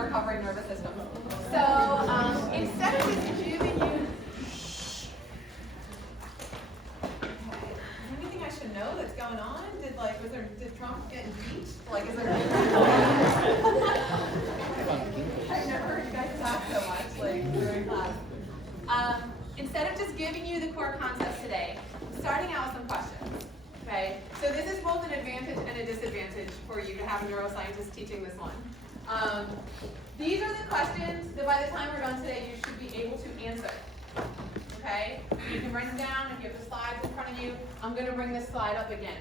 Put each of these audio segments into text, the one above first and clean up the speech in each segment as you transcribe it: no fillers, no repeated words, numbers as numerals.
we're covering nervous system. So instead of just giving you, anything I should know that's going on? Did Trump get impeached? Like, is there? I've never heard you guys talk so much during class. Instead of just giving you the core concepts today, I'm starting out with some questions. Okay, so this is both an advantage and a disadvantage for you to have a neuroscientist teaching this one. These are the questions that by the time we're done today, you should be able to answer. Okay, you can write them down if you have the slides in front of you. I'm going to bring this slide up again.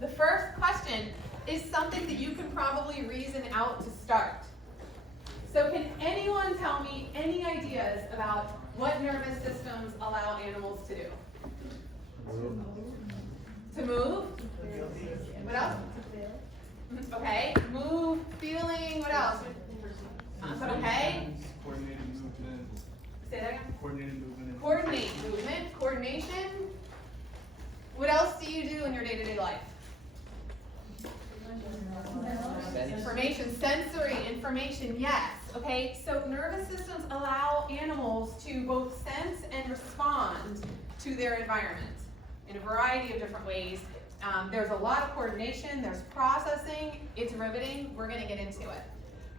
The first question is something that you can probably reason out to start. So can anyone tell me any ideas about what nervous systems allow animals to do? To move? What else? Okay, move, feeling, what else? Okay. Coordinated movement. Say that again? Coordinated movement. Coordinate movement, coordination. What else do you do in your day-to-day life? Information, sensory information, yes. Okay, so nervous systems allow animals to both sense and respond to their environment in a variety of different ways. There's a lot of coordination, there's processing, it's riveting, we're going to get into it.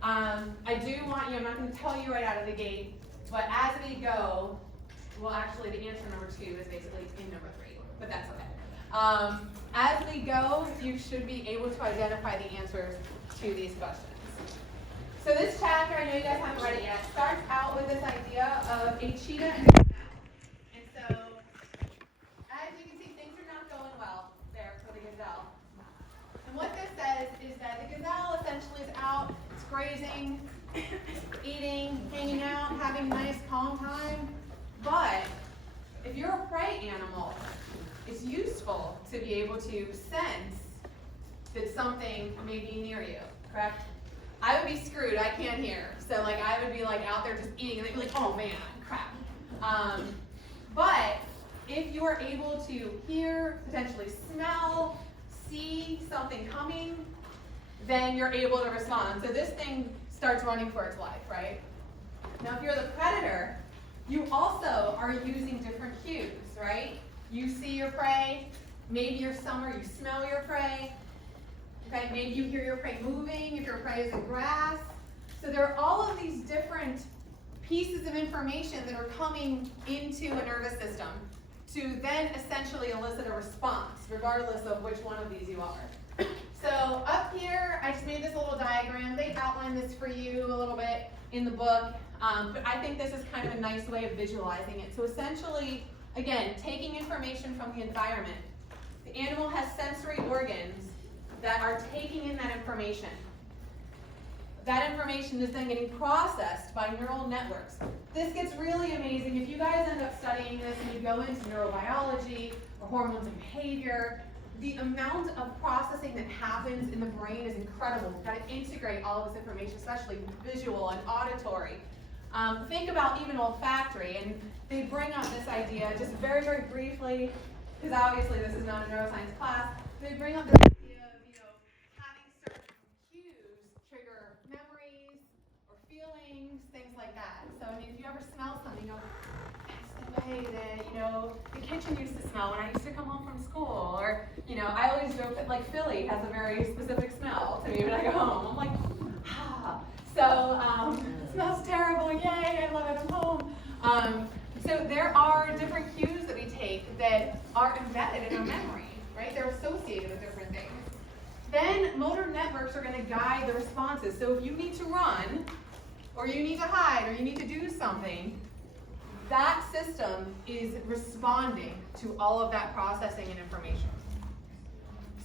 I do want you, I'm not going to tell you right out of the gate, but as we go, well actually the answer number 2 is basically in number 3, but that's okay. As we go, you should be able to identify the answers to these questions. So this chapter, I know you guys haven't read it yet, starts out with this idea of a cheetah and a gazelle. And so, as you can see, things are not going well there for the gazelle. And what this says is that the gazelle essentially is out, it's grazing, eating, hanging out, having a nice calm time. But if you're a prey animal, it's useful to be able to sense that something may be near you, correct? I would be screwed, I can't hear. So I would be out there just eating and they'd be like, oh man, crap. But if you are able to hear, potentially smell, see something coming, then you're able to respond. So this thing starts running for its life, right? Now if you're the predator, you also are using different cues, right? You see your prey, maybe you're somewhere, you smell your prey, okay? Maybe you hear your prey moving, if your prey is in grass. So there are all of these different pieces of information that are coming into a nervous system to then essentially elicit a response, regardless of which one of these you are. So up here, I just made this little diagram. They outline this for you a little bit in the book, but I think this is kind of a nice way of visualizing it. So essentially, again, taking information from the environment. The animal has sensory organs that are taking in that information. That information is then getting processed by neural networks. This gets really amazing. If you guys end up studying this and you go into neurobiology or hormones and behavior, the amount of processing that happens in the brain is incredible. You've got to integrate all of this information, especially visual and auditory. Think about even olfactory, and they bring up this idea just very, very briefly, because obviously this is not a neuroscience class. They bring up this idea of, having certain cues trigger memories or feelings, things like that. So, if you ever smell something, that's the way that, the kitchen used to smell when I used to come home from school. Or, I always joke that, Philly has a very specific smell to me when I go home. I'm like, ah. So, it smells terrible, yay, I love it, I'm home. So there are different cues that we take that are embedded in our memory, right? They're associated with different things. Then motor networks are going to guide the responses. So if you need to run, or you need to hide, or you need to do something, that system is responding to all of that processing and information.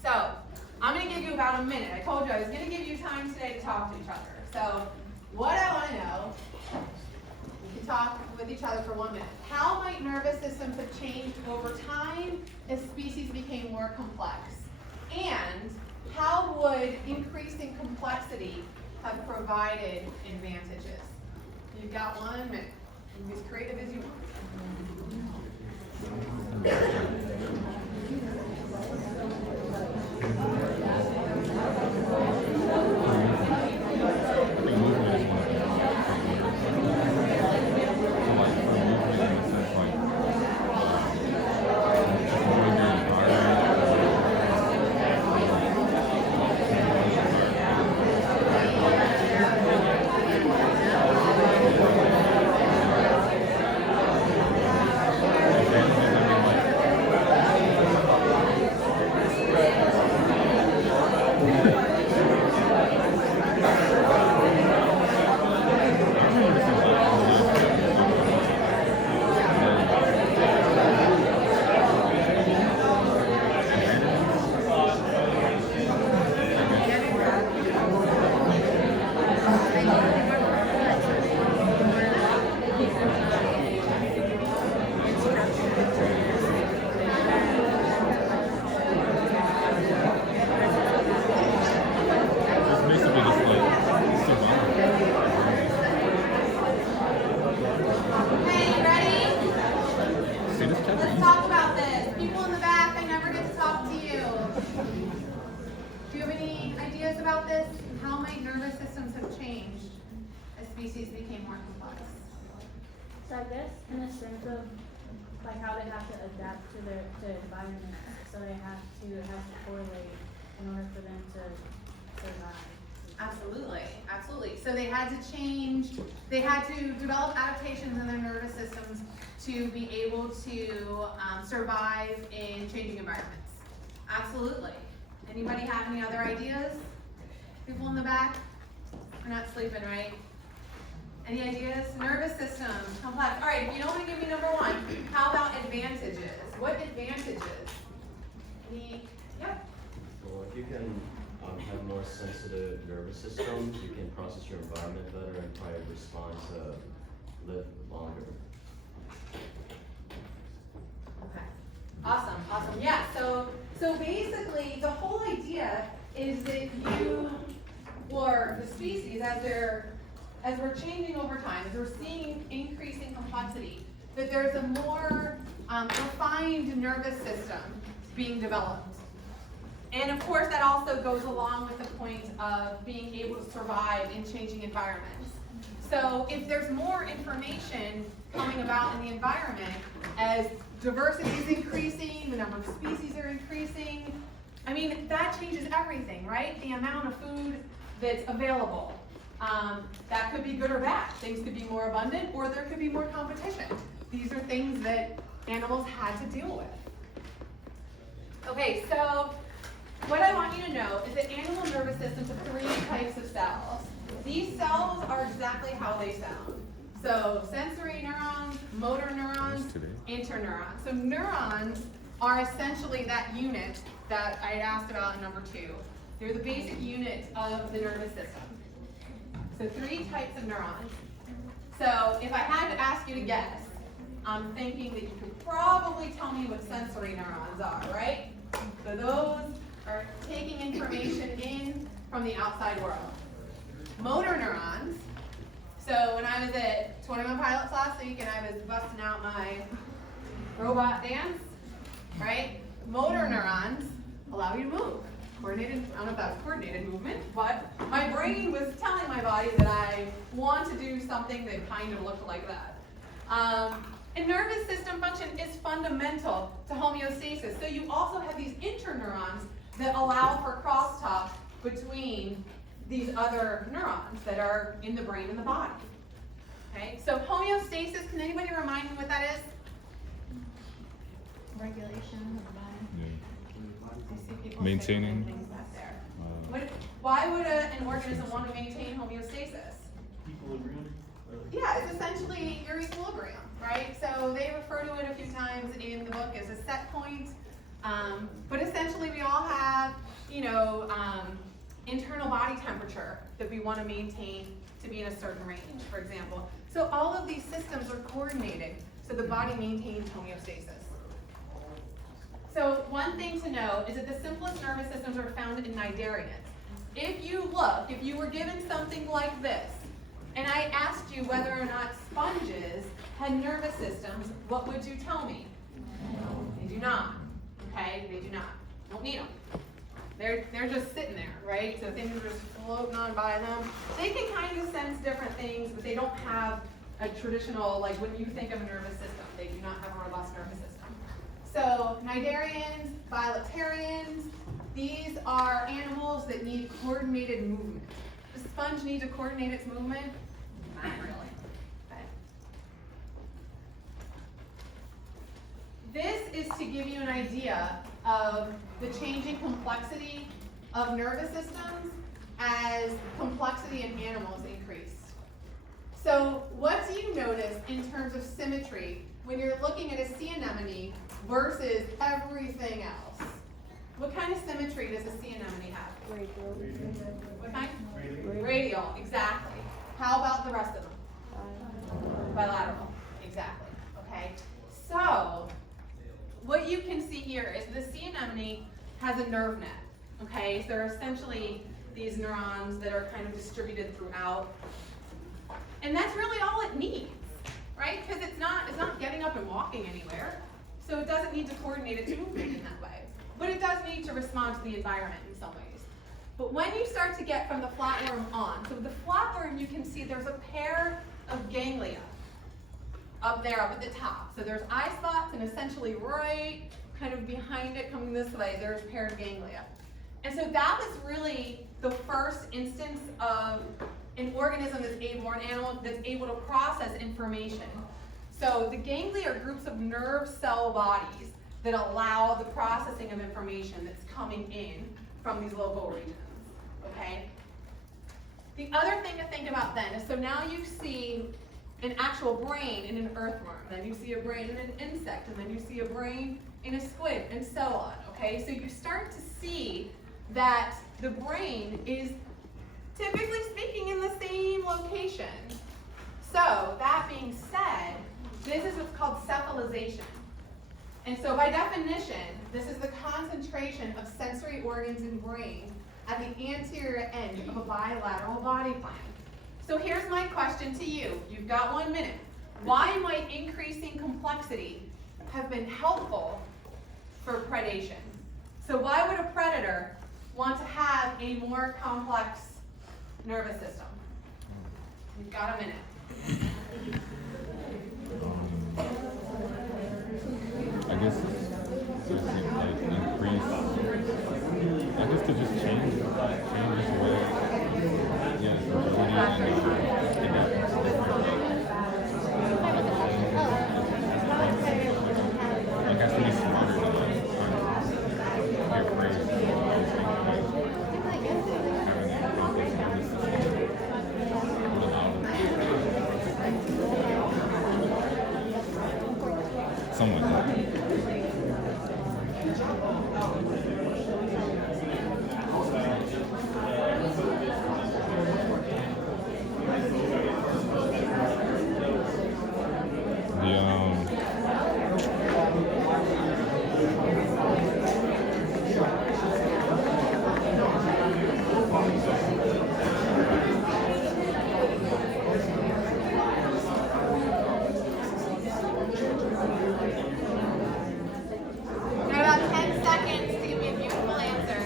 So I'm going to give you about a minute. I told you I was going to give you time today to talk to each other. So what I want to know, we can talk with each other for 1 minute. How might nervous systems have changed over time as species became more complex? And how would increasing complexity have provided advantages? You've got 1 minute. You can be as creative as you want. more complex. So I guess in a sense of like how they have to adapt to their environment, so they have to correlate in order for them to survive. Absolutely, absolutely. So they had to develop adaptations in their nervous systems to be able to survive in changing environments. Absolutely. Anybody have any other ideas? People in the back? We're not sleeping, right? Any ideas? Nervous system, complex. All right, if you don't want to give me number one, how about advantages? What advantages? Yep. Well, if you can have more sensitive nervous system, you can process your environment better and probably respond to live longer. Okay. Awesome, awesome. Yeah, so basically the whole idea is that you, or the species, as we're changing over time, as we're seeing increasing complexity, that there's a more refined nervous system being developed. And of course, that also goes along with the point of being able to survive in changing environments. So if there's more information coming about in the environment, as diversity is increasing, the number of species are increasing, I mean, that changes everything, right? The amount of food that's available. That could be good or bad. Things could be more abundant, or there could be more competition. These are things that animals had to deal with. Okay, so what I want you to know is that animal nervous systems have 3 types of cells. These cells are exactly how they sound. So sensory neurons, motor neurons, interneurons. So neurons are essentially that unit that I asked about in number 2. They're the basic unit of the nervous system. So 3 types of neurons. So if I had to ask you to guess, I'm thinking that you could probably tell me what sensory neurons are, right? So those are taking information in from the outside world. Motor neurons. So when I was at 21 Pilots last week and I was busting out my robot dance, right? Motor neurons allow you to move. Coordinated, I don't know if that was coordinated movement, but my brain was telling my body that I want to do something that kind of looked like that. And nervous system function is fundamental to homeostasis. So you also have these interneurons that allow for crosstalk between these other neurons that are in the brain and the body. Okay, so homeostasis, can anybody remind me what that is? Regulation of the body. I see people Maintaining. saying things back there. Why would an organism want to maintain homeostasis? Equilibrium? Yeah, it's essentially your equilibrium, right? So they refer to it a few times in the book as a set point. But essentially we all have, internal body temperature that we want to maintain to be in a certain range, for example. So all of these systems are coordinated so the body maintains homeostasis. So one thing to know is that the simplest nervous systems are found in cnidarians. If you were given something like this, and I asked you whether or not sponges had nervous systems, what would you tell me? They do not. Okay, they do not. Don't need them. They're just sitting there, right? So things are just floating on by them. They can kind of sense different things, but they don't have a traditional, like when you think of a nervous system, they do not have a robust nervous system. So cnidarians, bilaterians, these are animals that need coordinated movement. Does a sponge need to coordinate its movement? Not really. Okay. This is to give you an idea of the changing complexity of nervous systems as complexity in animals increased. So what do you notice in terms of symmetry when you're looking at a sea anemone versus everything else? What kind of symmetry does a sea anemone have? Radial. What kind? Radial. Radial, exactly. How about the rest of them? Bilateral, exactly. Okay. So what you can see here is the sea anemone has a nerve net. Okay, so they're essentially these neurons that are kind of distributed throughout. And that's really all it needs, right? Because it's not getting up and walking anywhere. So it doesn't need to coordinate its movement in that way. But it does need to respond to the environment in some ways. But when you start to get from the flatworm on, so the flatworm, you can see there's a pair of ganglia up there, up at the top. So there's eye spots, and essentially right kind of behind it, coming this way, there's paired ganglia. And so that was really the first instance of an organism that's able, or an animal that's able to process information. So the ganglia are groups of nerve cell bodies that allow the processing of information that's coming in from these local regions, okay? The other thing to think about then is, so now you see an actual brain in an earthworm, then you see a brain in an insect, and then you see a brain in a squid, and so on, okay? So you start to see that the brain is typically speaking in the same location. So that being said, this is what's called cephalization. And so by definition, this is the concentration of sensory organs in brain at the anterior end of a bilateral body plan. So here's my question to you. You've got 1 minute. Why might increasing complexity have been helpful for predation? So why would a predator want to have a more complex nervous system? You've got a minute. I guess just like increase. I guess to just change his way. Yeah, his ability and adapting to different like has to be smarter than paraphrase having a complex nervous system would allow something like that. Got about 10 seconds to give me a beautiful answer.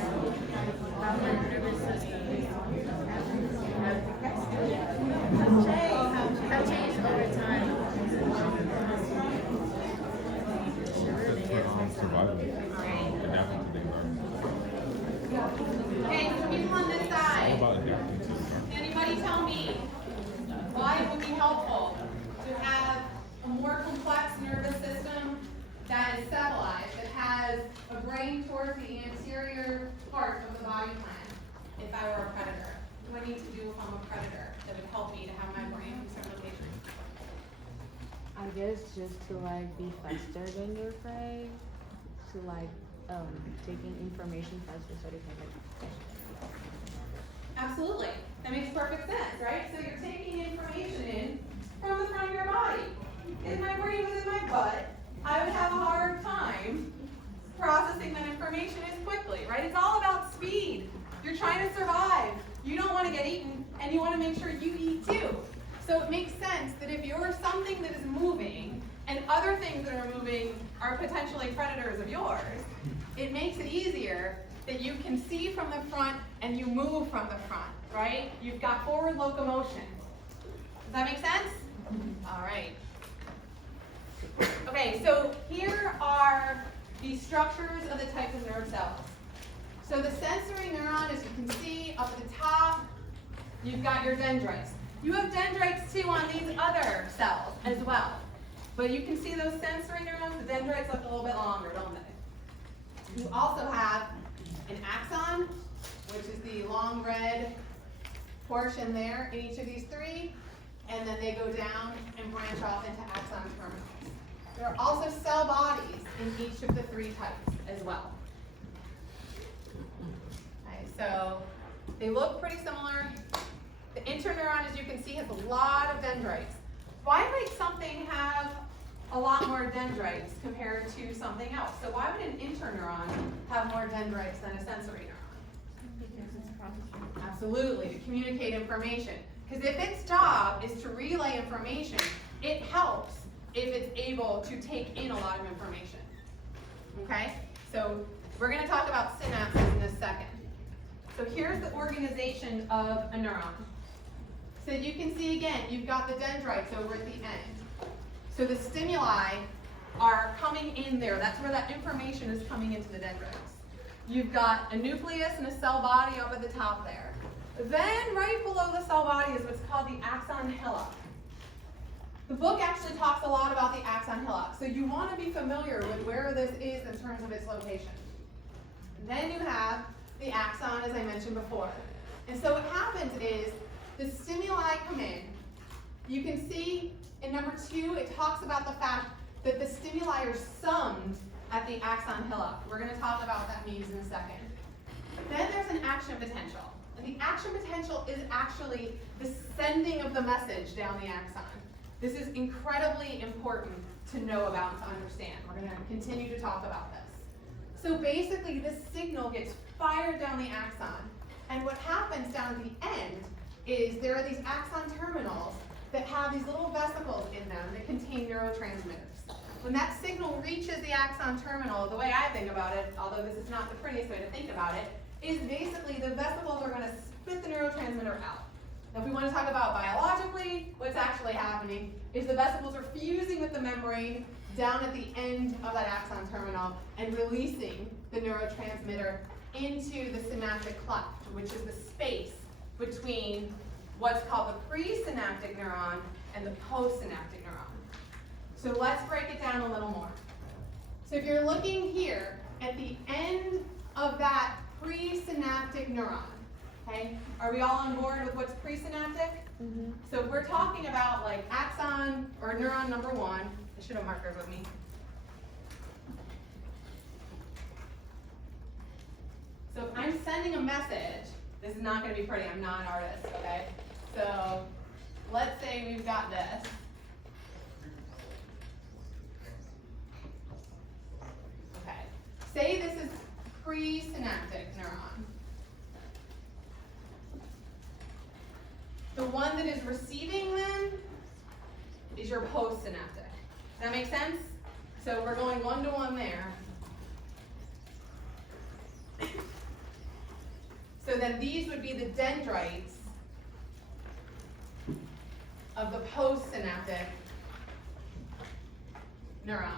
Have changed over time. Survival. Adapting to the environment. Okay, so people on this All side, about adapting to the environment. anybody tell me why it would be helpful to have a more complex nervous system that is cephalized, that has a brain towards the anterior part of the body plan, if I were a predator? What do I need to do if I'm a predator that would help me to have my brain in certain locations? I guess just to like be faster than your prey, to like taking information faster so they can like. Absolutely. That makes perfect sense, right? So you're taking information in from the front of your body. If my brain was in my butt, I would have a hard time processing that information as quickly, right? It's all about speed. You're trying to survive. You don't want to get eaten, and you want to make sure you eat too. So it makes sense that if you're something that is moving, and other things that are moving are potentially predators of yours, it makes it easier that you can see from the front and you move from the front, right? You've got forward locomotion. Does that make sense? All right. Okay, so here are the structures of the types of nerve cells. So the sensory neuron, as you can see up at the top, you've got your dendrites. You have dendrites too on these other cells as well. But you can see those sensory neurons, the dendrites look a little bit longer, don't they? You also have an axon, which is the long red portion there in each of these three, and then they go down and branch off into axon terminals. There are also cell bodies in each of the three types as well. Okay, so they look pretty similar. The interneuron, as you can see, has a lot of dendrites. Why might something have a lot more dendrites compared to something else? So why would an interneuron have more dendrites than a sensory neuron? Because it's processing. Absolutely, to communicate information. Because if its job is to relay information, it helps if it's able to take in a lot of information. Okay? So we're going to talk about synapses in a second. So here's the organization of a neuron. So you can see again, you've got the dendrites over at the end. So the stimuli are coming in there. That's where that information is coming into the dendrites. You've got a nucleus and a cell body up at the top there. Then right below the cell body is what's called the axon hillock. The book actually talks a lot about the axon hillock, so you want to be familiar with where this is in terms of its location. And then you have the axon, as I mentioned before. And so what happens is the stimuli come in. You can see in number 2, it talks about the fact that the stimuli are summed at the axon hillock. We're going to talk about what that means in a second. Then there's an action potential. And the action potential is actually the sending of the message down the axon. This is incredibly important to know about and to understand. We're going to continue to talk about this. So basically, this signal gets fired down the axon. And what happens down at the end is there are these axon terminals that have these little vesicles in them that contain neurotransmitters. When that signal reaches the axon terminal, the way I think about it, although this is not the prettiest way to think about it, is basically the vesicles are going to spit the neurotransmitter out. Now, if we want to talk about biologically, what's actually happening is the vesicles are fusing with the membrane down at the end of that axon terminal and releasing the neurotransmitter into the synaptic cleft, which is the space between what's called the presynaptic neuron and the postsynaptic neuron. So let's break it down a little more. So if you're looking here at the end of that presynaptic neuron, okay, are we all on board with what's presynaptic? Mm-hmm. So if we're talking about like axon or neuron number 1, I should have markers with me. So if I'm sending a message, this is not going to be pretty, I'm not an artist, okay? So let's say we've got this. Okay, say this is presynaptic neuron. The one that is receiving then is your postsynaptic. Does that make sense? So we're going 1-to-1 there. So then these would be the dendrites of the postsynaptic neuron.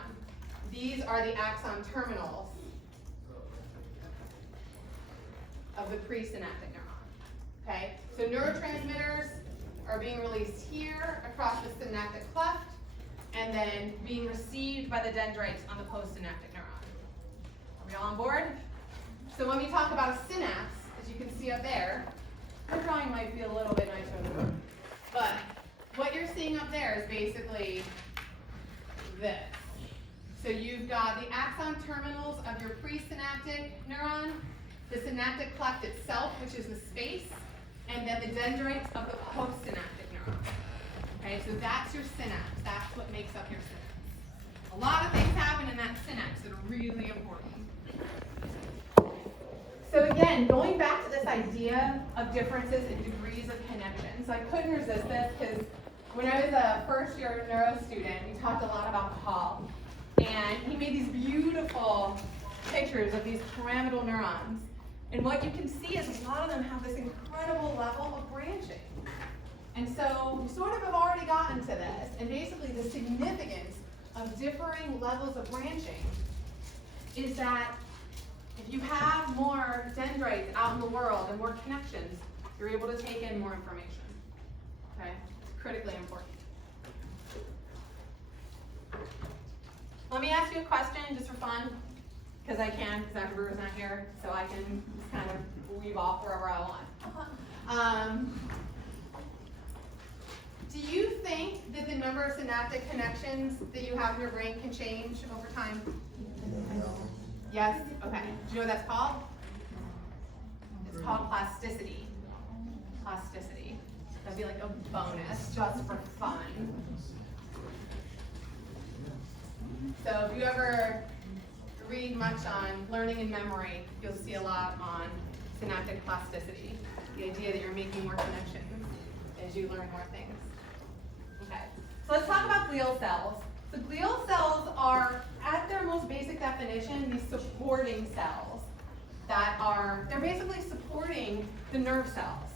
These are the axon terminals of the presynaptic neuron. Okay? So neurotransmitters are being released here across the synaptic cleft and then being received by the dendrites on the postsynaptic neuron. Are we all on board? So when we talk about a synapse, as you can see up there, the drawing might be a little bit nicer than that. But what you're seeing up there is basically this. So you've got the axon terminals of your presynaptic neuron, the synaptic cleft itself, which is the space, and then the dendrites of the postsynaptic neuron. Okay, so that's your synapse. That's what makes up your synapse. A lot of things happen in that synapse that are really important. So again, going back to this idea of differences in degrees of connection. So I couldn't resist this because when I was a first-year neuro student, we talked a lot about Hall. And he made these beautiful pictures of these pyramidal neurons. And what you can see is a lot of them have this incredible level of branching. And so we sort of have already gotten to this. And basically the significance of differing levels of branching is that if you have more dendrites out in the world and more connections, you're able to take in more information. Okay? It's critically important. Let me ask you a question just for fun, because I can, because Dr. Brewer's not here, so I can just kind of weave off wherever I want. Do you think that the number of synaptic connections that you have in your brain can change over time? Yes? Okay. Do you know what that's called? It's called plasticity. Plasticity. That'd be like a bonus just for fun. So if you ever read much on learning and memory, you'll see a lot on synaptic plasticity. The idea that you're making more connections as you learn more things. Okay. So let's talk about glial cells. So glial cells are, at their most basic definition, these supporting cells that are, they're basically supporting the nerve cells.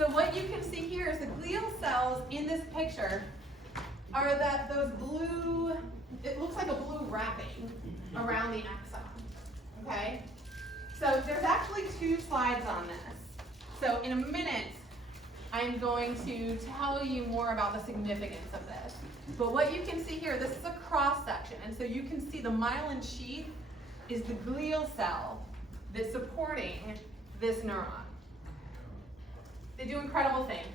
So what you can see here is the glial cells in this picture are those blue, it looks like a blue wrapping around the axon, okay? So there's actually 2 slides on this. So in a minute, I'm going to tell you more about the significance of this. But what you can see here, this is a cross section, and so you can see the myelin sheath is the glial cell that's supporting this neuron. They do incredible things.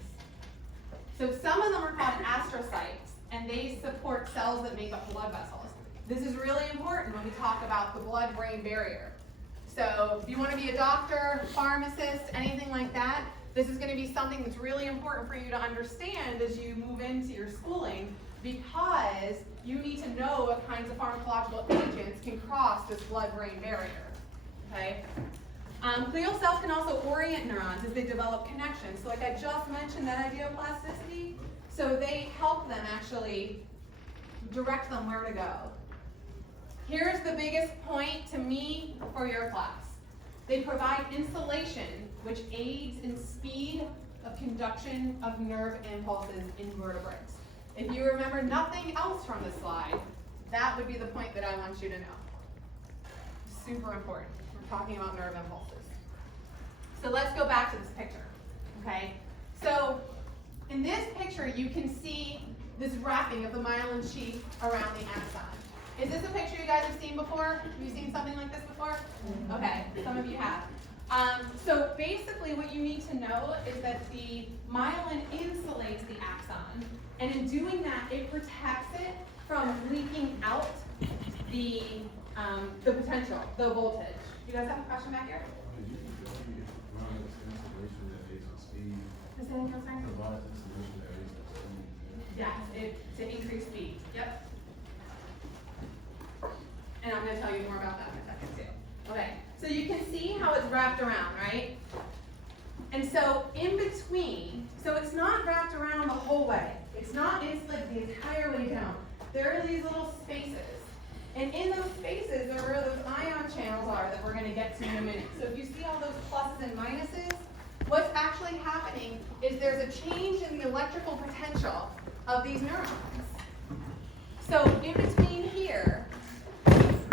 So some of them are called astrocytes, and they support cells that make up blood vessels. This is really important when we talk about the blood-brain barrier. So if you want to be a doctor, pharmacist, anything like that, this is going to be something that's really important for you to understand as you move into your schooling, because you need to know what kinds of pharmacological agents can cross this blood-brain barrier, okay? Glial cells can also orient neurons as they develop connections. So like I just mentioned, that idea of plasticity, so they help them actually direct them where to go. Here's the biggest point to me for your class. They provide insulation, which aids in speed of conduction of nerve impulses in vertebrates. If you remember nothing else from this slide, that would be the point that I want you to know. Super important. We're talking about nerve impulses. So let's go back to this picture, okay? So in this picture, you can see this wrapping of the myelin sheath around the axon. Is this a picture you guys have seen before? Have you seen something like this before? Okay, some of you have. So basically what you need to know is that the myelin insulates the axon, and in doing that, it protects it from leaking out the potential, the voltage. You guys have a question back here? Yes, to increase speed. Yep. And I'm going to tell you more about that in a second too. Okay, so you can see how it's wrapped around, right? And so in between, so it's not wrapped around the whole way. It's not insulated the entire way down. There are these little spaces. And in those spaces are where those ion channels are that we're going to get to in a minute. So if you see all those pluses and minuses, what's actually happening is there's a change in the electrical potential of these neurons. So in between here,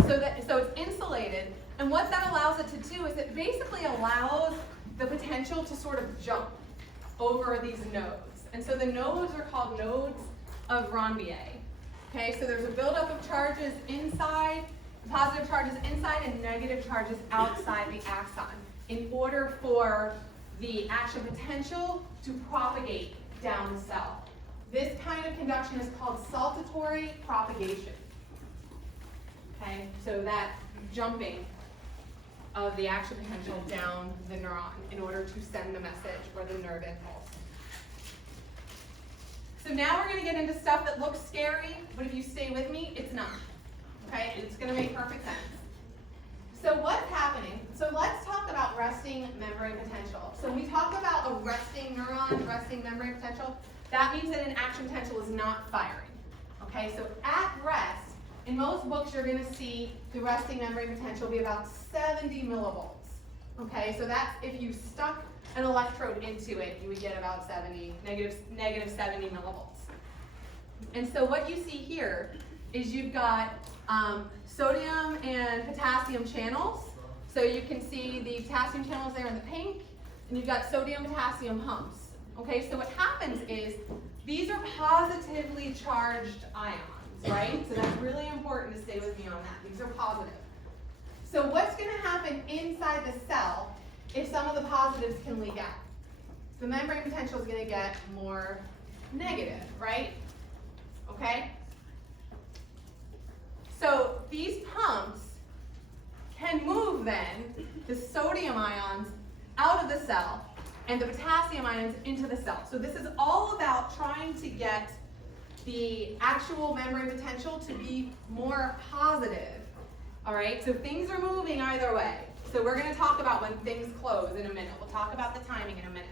so it's insulated, and what that allows it to do is it basically allows the potential to sort of jump over these nodes. And so the nodes are called nodes of Ranvier. Okay, so there's a buildup of charges inside, positive charges inside and negative charges outside the axon in order for the action potential to propagate down the cell. This kind of conduction is called saltatory propagation. Okay, so that jumping of the action potential down the neuron in order to send the message or the nerve impulse. So now we're going to get into stuff that looks scary, but if you stay with me, it's not. Okay, it's going to make perfect sense. So what's happening? So let's talk about resting membrane potential. So when we talk about a resting neuron, resting membrane potential, that means that an action potential is not firing. Okay, so at rest, in most books you're going to see the resting membrane potential be about 70 millivolts. Okay, so that's if you stuck an electrode into it, you would get about negative 70 millivolts. And so what you see here is you've got sodium and potassium channels. So you can see the potassium channels there in the pink, and you've got sodium-potassium humps. Okay, so what happens is these are positively charged ions, right? So that's really important to stay with me on that. These are positive. So what's going to happen inside the cell if some of the positives can leak out? The membrane potential is going to get more negative, right? Okay? So these pumps can move then the sodium ions out of the cell and the potassium ions into the cell. So this is all about trying to get the actual membrane potential to be more positive. All right, so things are moving either way. So we're going to talk about when things close in a minute. We'll talk about the timing in a minute.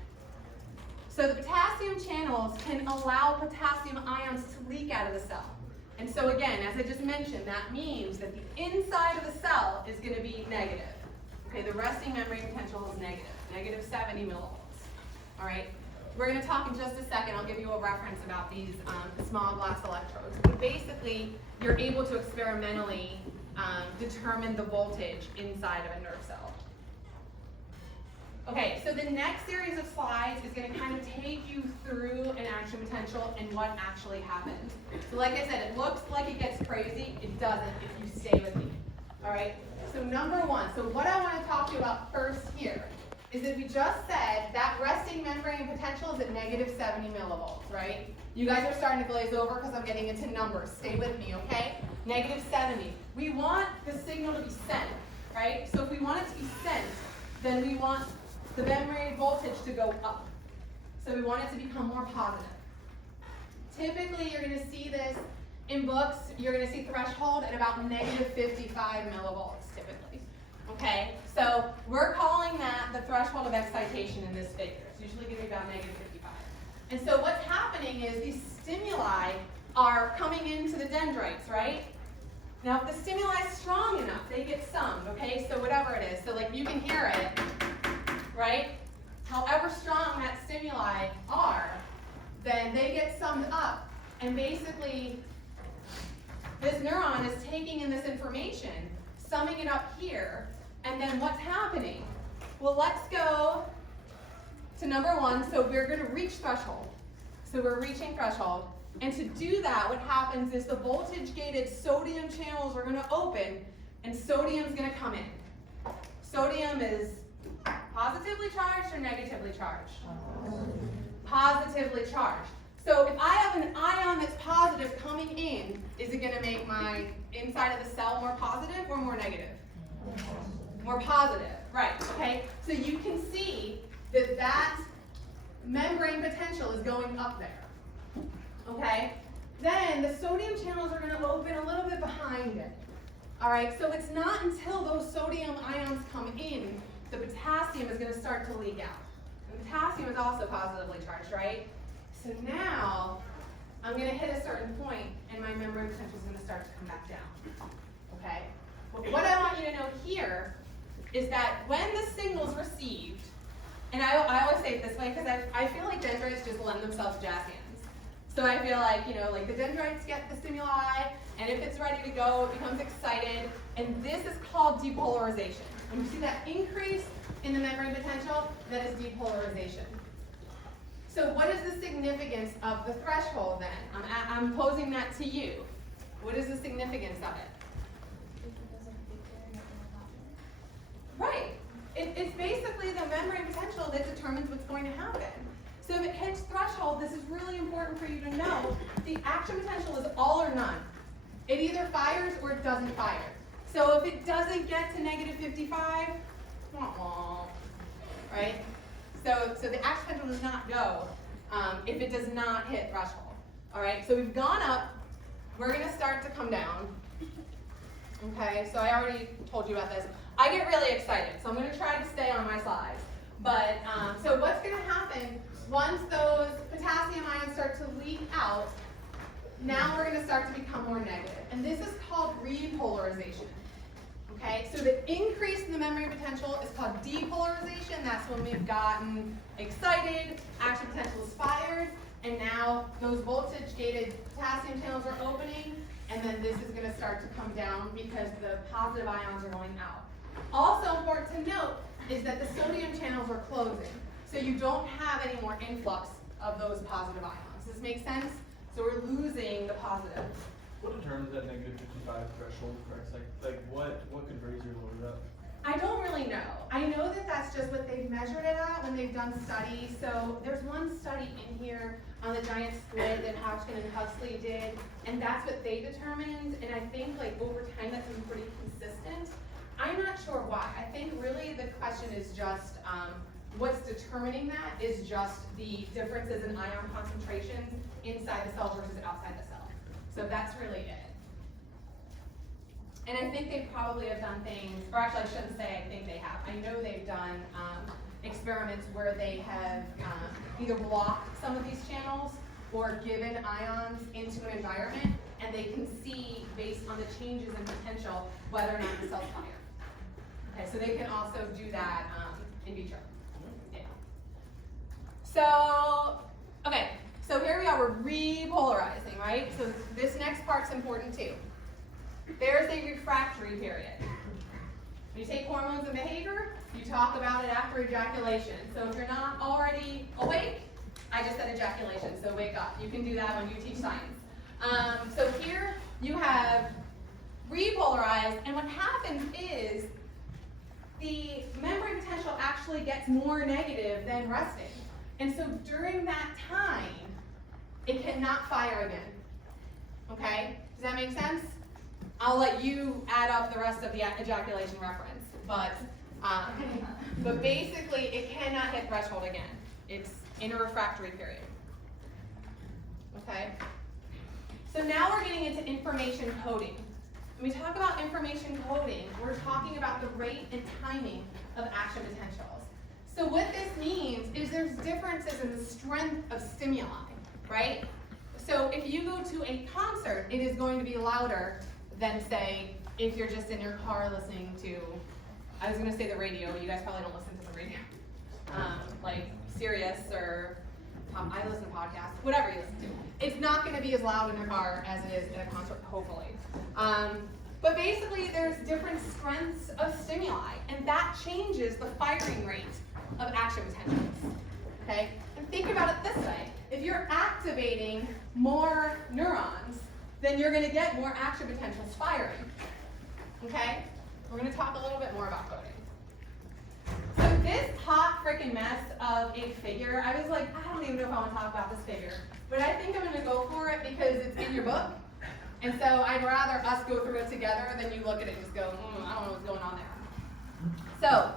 So the potassium channels can allow potassium ions to leak out of the cell. And so again, as I just mentioned, that means that the inside of the cell is going to be negative. Okay, the resting membrane potential is negative, negative 70 millivolts. All right, we're gonna talk in just a second, I'll give you a reference about these small glass electrodes. But basically, you're able to experimentally determine the voltage inside of a nerve cell. Okay, so the next series of slides is going to kind of take you through an action potential and what actually happens. So like I said, it looks like it gets crazy. It doesn't if you stay with me. All right, so number one, so what I want to talk to you about first here is that we just said that resting membrane potential is at negative 70 millivolts, right? You guys are starting to glaze over because I'm getting into numbers. Stay with me, okay? Negative 70. We want the signal to be sent, right? So if we want it to be sent, then we want the membrane voltage to go up. So we want it to become more positive. Typically, you're going to see this in books. You're going to see threshold at about negative 55 millivolts, typically. Okay, so we're calling that the threshold of excitation in this figure. It's usually going to be about negative 55. And so what's happening is these stimuli are coming into the dendrites, right? Now, if the stimuli is strong enough, they get summed, okay? So whatever it is, so like you can hear it, right? However strong that stimuli are, then they get summed up. And basically, this neuron is taking in this information, summing it up here, and then what's happening? Well, let's go to number one. So we're going to reach threshold. So we're reaching threshold. And to do that, what happens is the voltage-gated sodium channels are going to open, and sodium is going to come in. Sodium is positively charged or negatively charged? Positively charged. So if I have an ion that's positive coming in, is it going to make my inside of the cell more positive or more negative? More positive, right, okay? So you can see that that membrane potential is going up there, okay? Then the sodium channels are going to open a little bit behind it, all right? So it's not until those sodium ions come in, the potassium is going to start to leak out. And potassium is also positively charged, right? So now I'm going to hit a certain point, and my membrane potential is going to start to come back down, okay? But what I want you to know here is that when the signal is received, and I always say it this way because I feel like dendrites just lend themselves to jazz hands. So I feel like, you know, like the dendrites get the stimuli, and if it's ready to go, it becomes excited, and this is called depolarization. When you see that increase in the membrane potential, that is depolarization. So what is the significance of the threshold then? I'm posing that to you. What is the significance of it? Right. It's basically the membrane potential that determines what's going to happen. So if it hits threshold, this is really important for you to know, the action potential is all or none. It either fires or it doesn't fire. So if it doesn't get to negative 55, right? So the action potential does not go if it does not hit threshold. All right, so we've gone up. We're going to start to come down. Okay, so I already told you about this. I get really excited, so I'm going to try to stay on my slides. But so what's going to happen once those potassium ions start to leak out? Now we're going to start to become more negative, and this is called repolarization. Okay, so the increase in the membrane potential is called depolarization. That's when we've gotten excited, action potential is fired, and now those voltage-gated potassium channels are opening, and then this is going to start to come down because the positive ions are going out. Also important to note is that the sodium channels are closing, so you don't have any more influx of those positive ions. Does this make sense? So we're losing the positives. What determines that negative 55 threshold for like what could raise or lower that? I don't really know. I know that that's just what they've measured it at when they've done studies. So there's one study in here on the giant squid that Hodgkin and Huxley did, and that's what they determined. And I think like over time that's been pretty consistent. I'm not sure why. I think really the question is just what's determining that is just the differences in ion concentrations inside the cell versus outside the cell. So that's really it. And I think they probably have done things, or actually I shouldn't say I think they have. I know they've done experiments where they have either blocked some of these channels or given ions into an environment, and they can see, based on the changes in potential, whether or not the cells fire. Okay, so they can also do that in vitro. Yeah. So, okay, so here we are, we're repolarizing, right? So this next part's important too. There's a refractory period. When you take hormones and behavior, you talk about it after ejaculation. So if you're not already awake, I just said ejaculation, so wake up. You can do that when you teach science. So here you have repolarized, and what happens is the membrane potential actually gets more negative than resting. And so during that time, it cannot fire again. Okay? Does that make sense? I'll let you add up the rest of the ejaculation reference, but basically it cannot hit threshold again. It's in a refractory period. Okay? So now we're getting into information coding. When we talk about information coding, we're talking about the rate and timing of action potentials. So what this means is there's differences in the strength of stimuli, right? So if you go to a concert, it is going to be louder than, say, if you're just in your car listening to, I was going to say the radio, you guys probably don't listen to the radio, like Sirius or I listen to podcasts, whatever you listen to. It's not going to be as loud in your car as it is at a concert, hopefully. But basically, there's different strengths of stimuli, and that changes the firing rate of action potentials. Okay? And think about it this way. If you're activating more neurons, then you're going to get more action potentials firing. Okay? We're going to talk a little bit more about coding. So this hot freaking mess of a figure, I was like, I don't even know if I want to talk about this figure. But I think I'm going to go for it because it's in your book. And so I'd rather us go through it together than you look at it and just go, I don't know what's going on there. So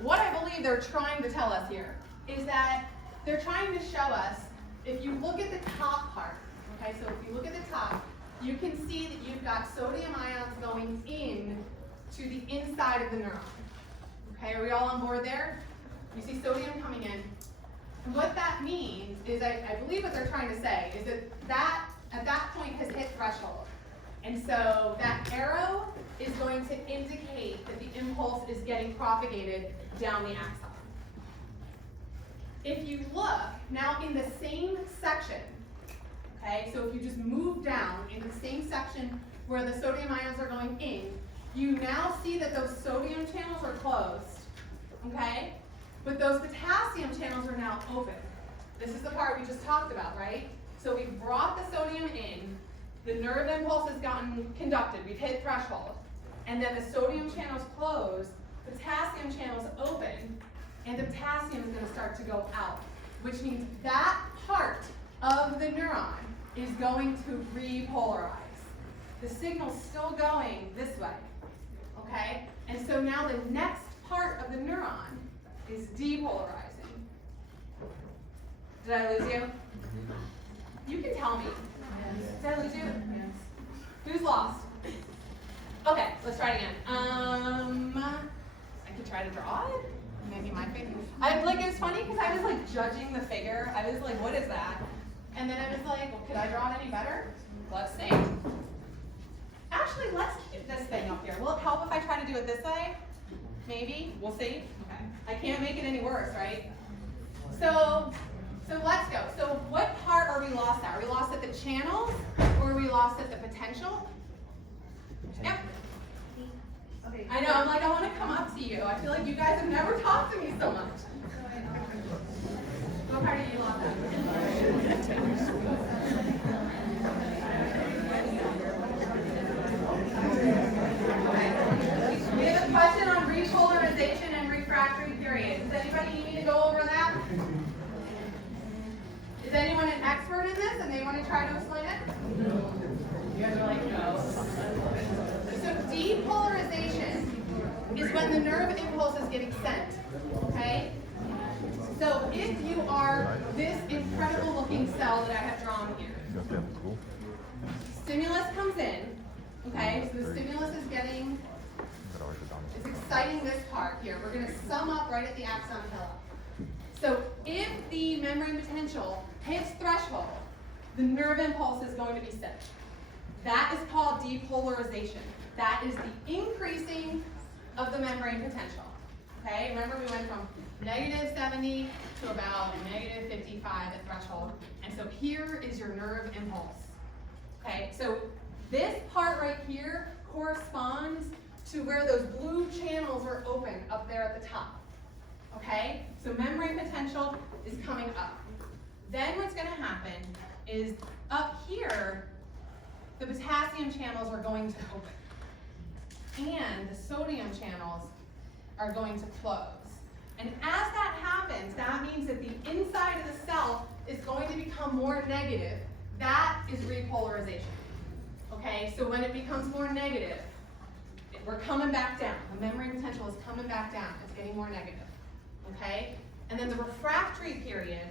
what I believe they're trying to tell us here is that they're trying to show us, if you look at the top part, okay, so if you look at the top, you can see that you've got sodium ions going in to the inside of the neuron. Okay, are we all on board there? You see sodium coming in. And what that means is, I believe what they're trying to say is that at that point has hit threshold. And so that arrow is going to indicate that the impulse is getting propagated down the axon. If you look now in the same section, okay, so if you just move down in the same section where the sodium ions are going in, you now see that those sodium channels are closed, okay? But those potassium channels are now open. This is the part we just talked about, right? So we've brought the sodium in, the nerve impulse has gotten conducted, we've hit threshold, and then the sodium channels close, potassium channels open, and the potassium is going to start to go out, which means that part of the neuron is going to repolarize. The signal's still going this way, okay? And so now the next part of the neuron is depolarizing. Did I lose you? You can tell me. Yes. Did I lose you? Yes. Who's lost? Okay, let's try it again. I could try to draw it. Maybe my figure. It was funny because I was like judging the figure. I was like, what is that? And then I was like, well, could I draw it any better? Let's see. Actually, let's keep this thing up here. Will it help if I try to do it this way? Maybe. We'll see. Okay. I can't make it any worse, right? So let's go. So what part are we lost at? Are we lost at the channels or are we lost at the potential? Yep. Okay. I know, I'm like, I want to come up to you. I feel like you guys have never talked to me so much. What part are you lost at? Okay. We have a question on repolarization and refractory period. Does anybody need me to go over that? Is anyone an expert in this and they want to try to explain it? You guys are like, no. So depolarization is when the nerve impulse is getting sent, okay? So if you are this incredible looking cell that I have drawn here, stimulus comes in, okay? So the stimulus is getting, it's exciting this part here. We're going to sum up right at the axon pillow. So if the membrane potential hits threshold, the nerve impulse is going to be sent. That is called depolarization. That is the increasing of the membrane potential. Okay, remember we went from -70 to to about negative 55 at threshold. And so here is your nerve impulse. Okay, so this part right here corresponds to where those blue channels are open up there at the top. Okay, so membrane potential is coming up. Then what's going to happen is up here, the potassium channels are going to open. And the sodium channels are going to close. And as that happens, that means that the inside of the cell is going to become more negative. That is repolarization. Okay, so when it becomes more negative, we're coming back down. The membrane potential is coming back down. It's getting more negative. Okay? And then the refractory period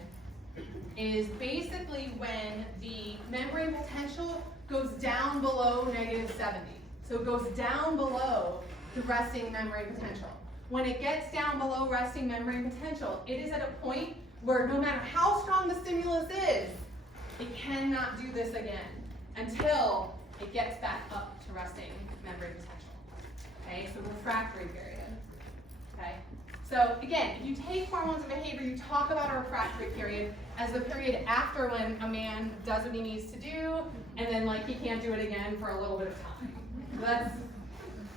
is basically when the membrane potential goes down below negative 70. So it goes down below the resting membrane potential. When it gets down below resting membrane potential, it is at a point where no matter how strong the stimulus is, it cannot do this again until it gets back up to resting membrane potential. Okay, so refractory period. Okay, so again, if you take hormones and behavior, you talk about a refractory period as the period after when a man does what he needs to do, and then like he can't do it again for a little bit of time. So that's,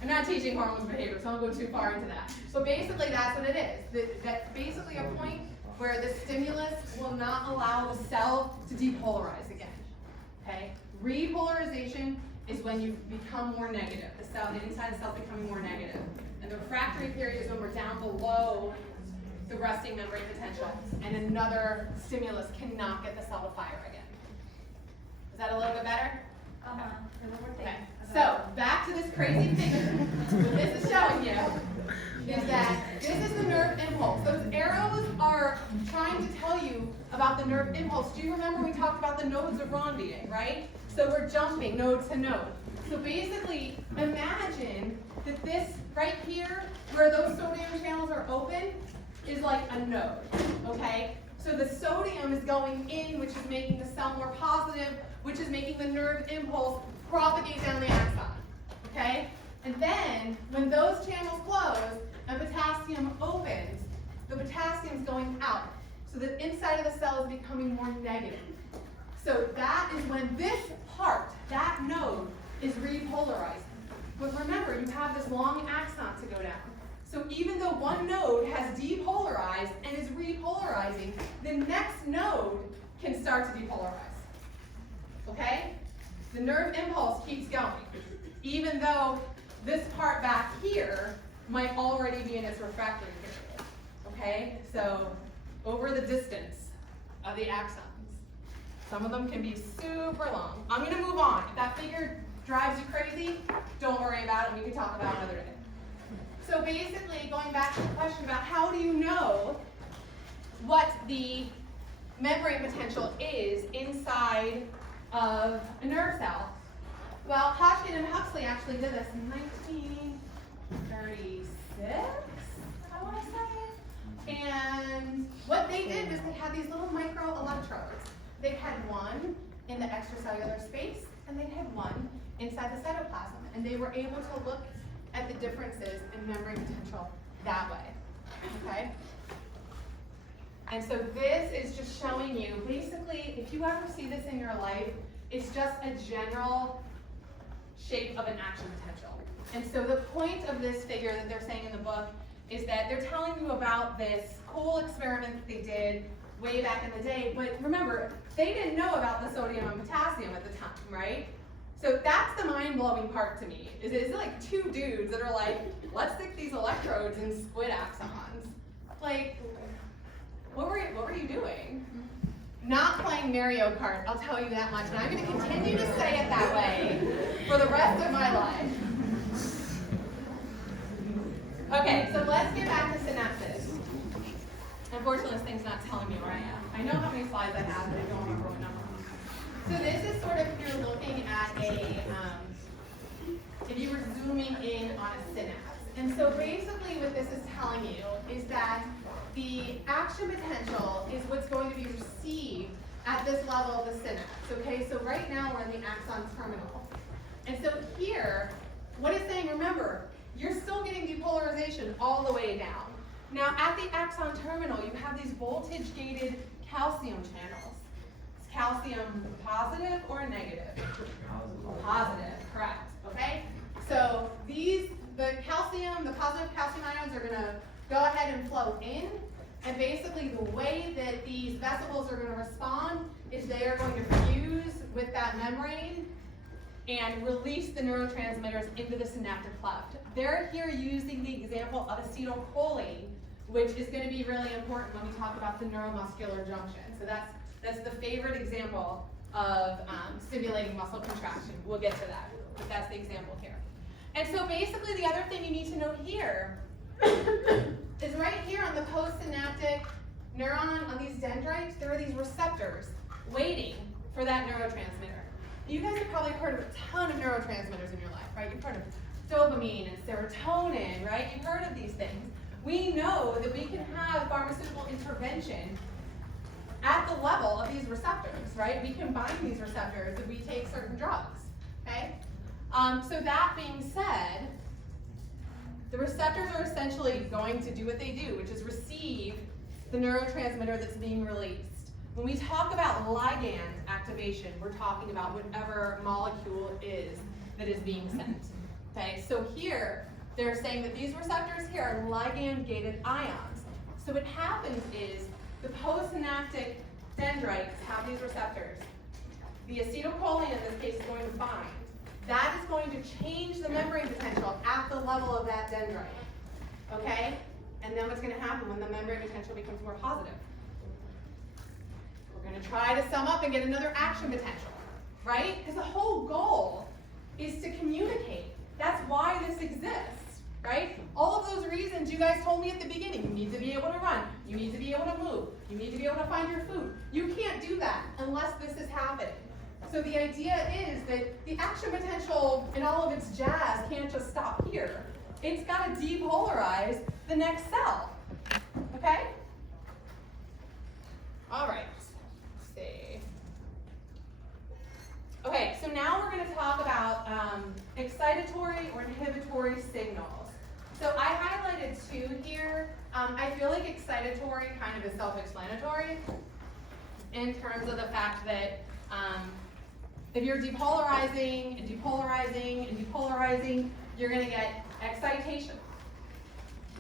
I'm not teaching hormones and behavior, so I won't go too far into that. But basically that's what it is. That's basically a point where the stimulus will not allow the cell to depolarize again. Okay? Repolarization is when you become more negative. The inside of the cell is becoming more negative. And the refractory period is when we're down below the resting membrane potential, and another stimulus cannot get the cell to fire again. Is that a little bit better? Okay. So back to this crazy figure. What this is showing you is that this is the nerve impulse. Those arrows are trying to tell you about the nerve impulse. Do you remember we talked about the nodes of Ranvier, right? So we're jumping node to node. So basically, imagine that this right here, where those sodium channels are open, is like a node, okay? So the sodium is going in, which is making the cell more positive, which is making the nerve impulse propagate down the axon, okay? And then, when those channels close and potassium opens, the potassium is going out. So the inside of the cell is becoming more negative. So that is when this part, that node, is repolarizing. But remember, you have this long axon to go down. So even though one node has depolarized and is repolarizing, the next node can start to depolarize. Okay? The nerve impulse keeps going, even though this part back here might already be in its refractory period. Okay? So over the distance of the axons. Some of them can be super long. I'm going to move on. If that figure drives you crazy, don't worry about it. We can talk about it another day. So basically, going back to the question about how do you know what the membrane potential is inside of a nerve cell? Well, Hodgkin and Huxley actually did this in 1936, I want to say. And what they did was they had these little micro electrodes. They had one in the extracellular space, and they had one inside the cytoplasm. And they were able to look at the differences in membrane potential that way, okay? And so this is just showing you, basically, if you ever see this in your life, it's just a general shape of an action potential. And so the point of this figure that they're saying in the book is that they're telling you about this cool experiment that they did way back in the day, but remember, they didn't know about the sodium and potassium at the time, right? So that's the mind-blowing part to me, is it's like two dudes that are like, let's stick these electrodes in squid axons. Like, what were you doing? Not playing Mario Kart, I'll tell you that much, and I'm gonna continue to say it that way for the rest of my life. Okay, so let's get back to synapses. Unfortunately, this thing's not telling me where I am. I know how many slides I have, but I don't remember what number. So this is sort of, if you're looking at if you were zooming in on a synapse. And so basically what this is telling you is that the action potential is what's going to be received at this level of the synapse. Okay, so right now we're in the axon terminal. And so here, what it's saying, remember, you're still getting depolarization all the way down. Now at the axon terminal, you have these voltage-gated calcium channels. Is calcium positive or negative? Positive, correct, okay? So the positive calcium ions are gonna go ahead and flow in, and basically the way that these vesicles are gonna respond is they are going to fuse with that membrane and release the neurotransmitters into the synaptic cleft. They're here using the example of acetylcholine, which is gonna be really important when we talk about the neuromuscular junction. So that's the favorite example of stimulating muscle contraction. We'll get to that, but that's the example here. And so basically the other thing you need to know here is right here on the postsynaptic neuron, on these dendrites, there are these receptors waiting for that neurotransmitter. You guys have probably heard of a ton of neurotransmitters in your life, right? You've heard of dopamine and serotonin, right? You've heard of these things. We know that we can have pharmaceutical intervention at the level of these receptors, right? We can bind these receptors if we take certain drugs, okay? So that being said, the receptors are essentially going to do what they do, which is receive the neurotransmitter that's being released. When we talk about ligand activation, we're talking about whatever molecule is that is being sent, okay? So here, they're saying that these receptors here are ligand-gated ions. So what happens is the postsynaptic dendrites have these receptors. The acetylcholine in this case is going to bind. That is going to change the membrane potential at the level of that dendrite, okay? And then what's going to happen when the membrane potential becomes more positive? We're going to try to sum up and get another action potential, right? Because the whole goal is to communicate. That's why this exists, right? All of those reasons you guys told me at the beginning. You need to be able to run. You need to be able to move. You need to be able to find your food. You can't do that unless this is happening. So the idea is that the action potential in all of its jazz can't just stop here. It's got to depolarize the next cell, okay? All right, let's see. Okay, so now we're going to talk about excitatory or inhibitory signals. So I highlighted two here. I feel like excitatory kind of is self-explanatory in terms of the fact that if you're depolarizing and depolarizing and depolarizing, you're going to get excitation.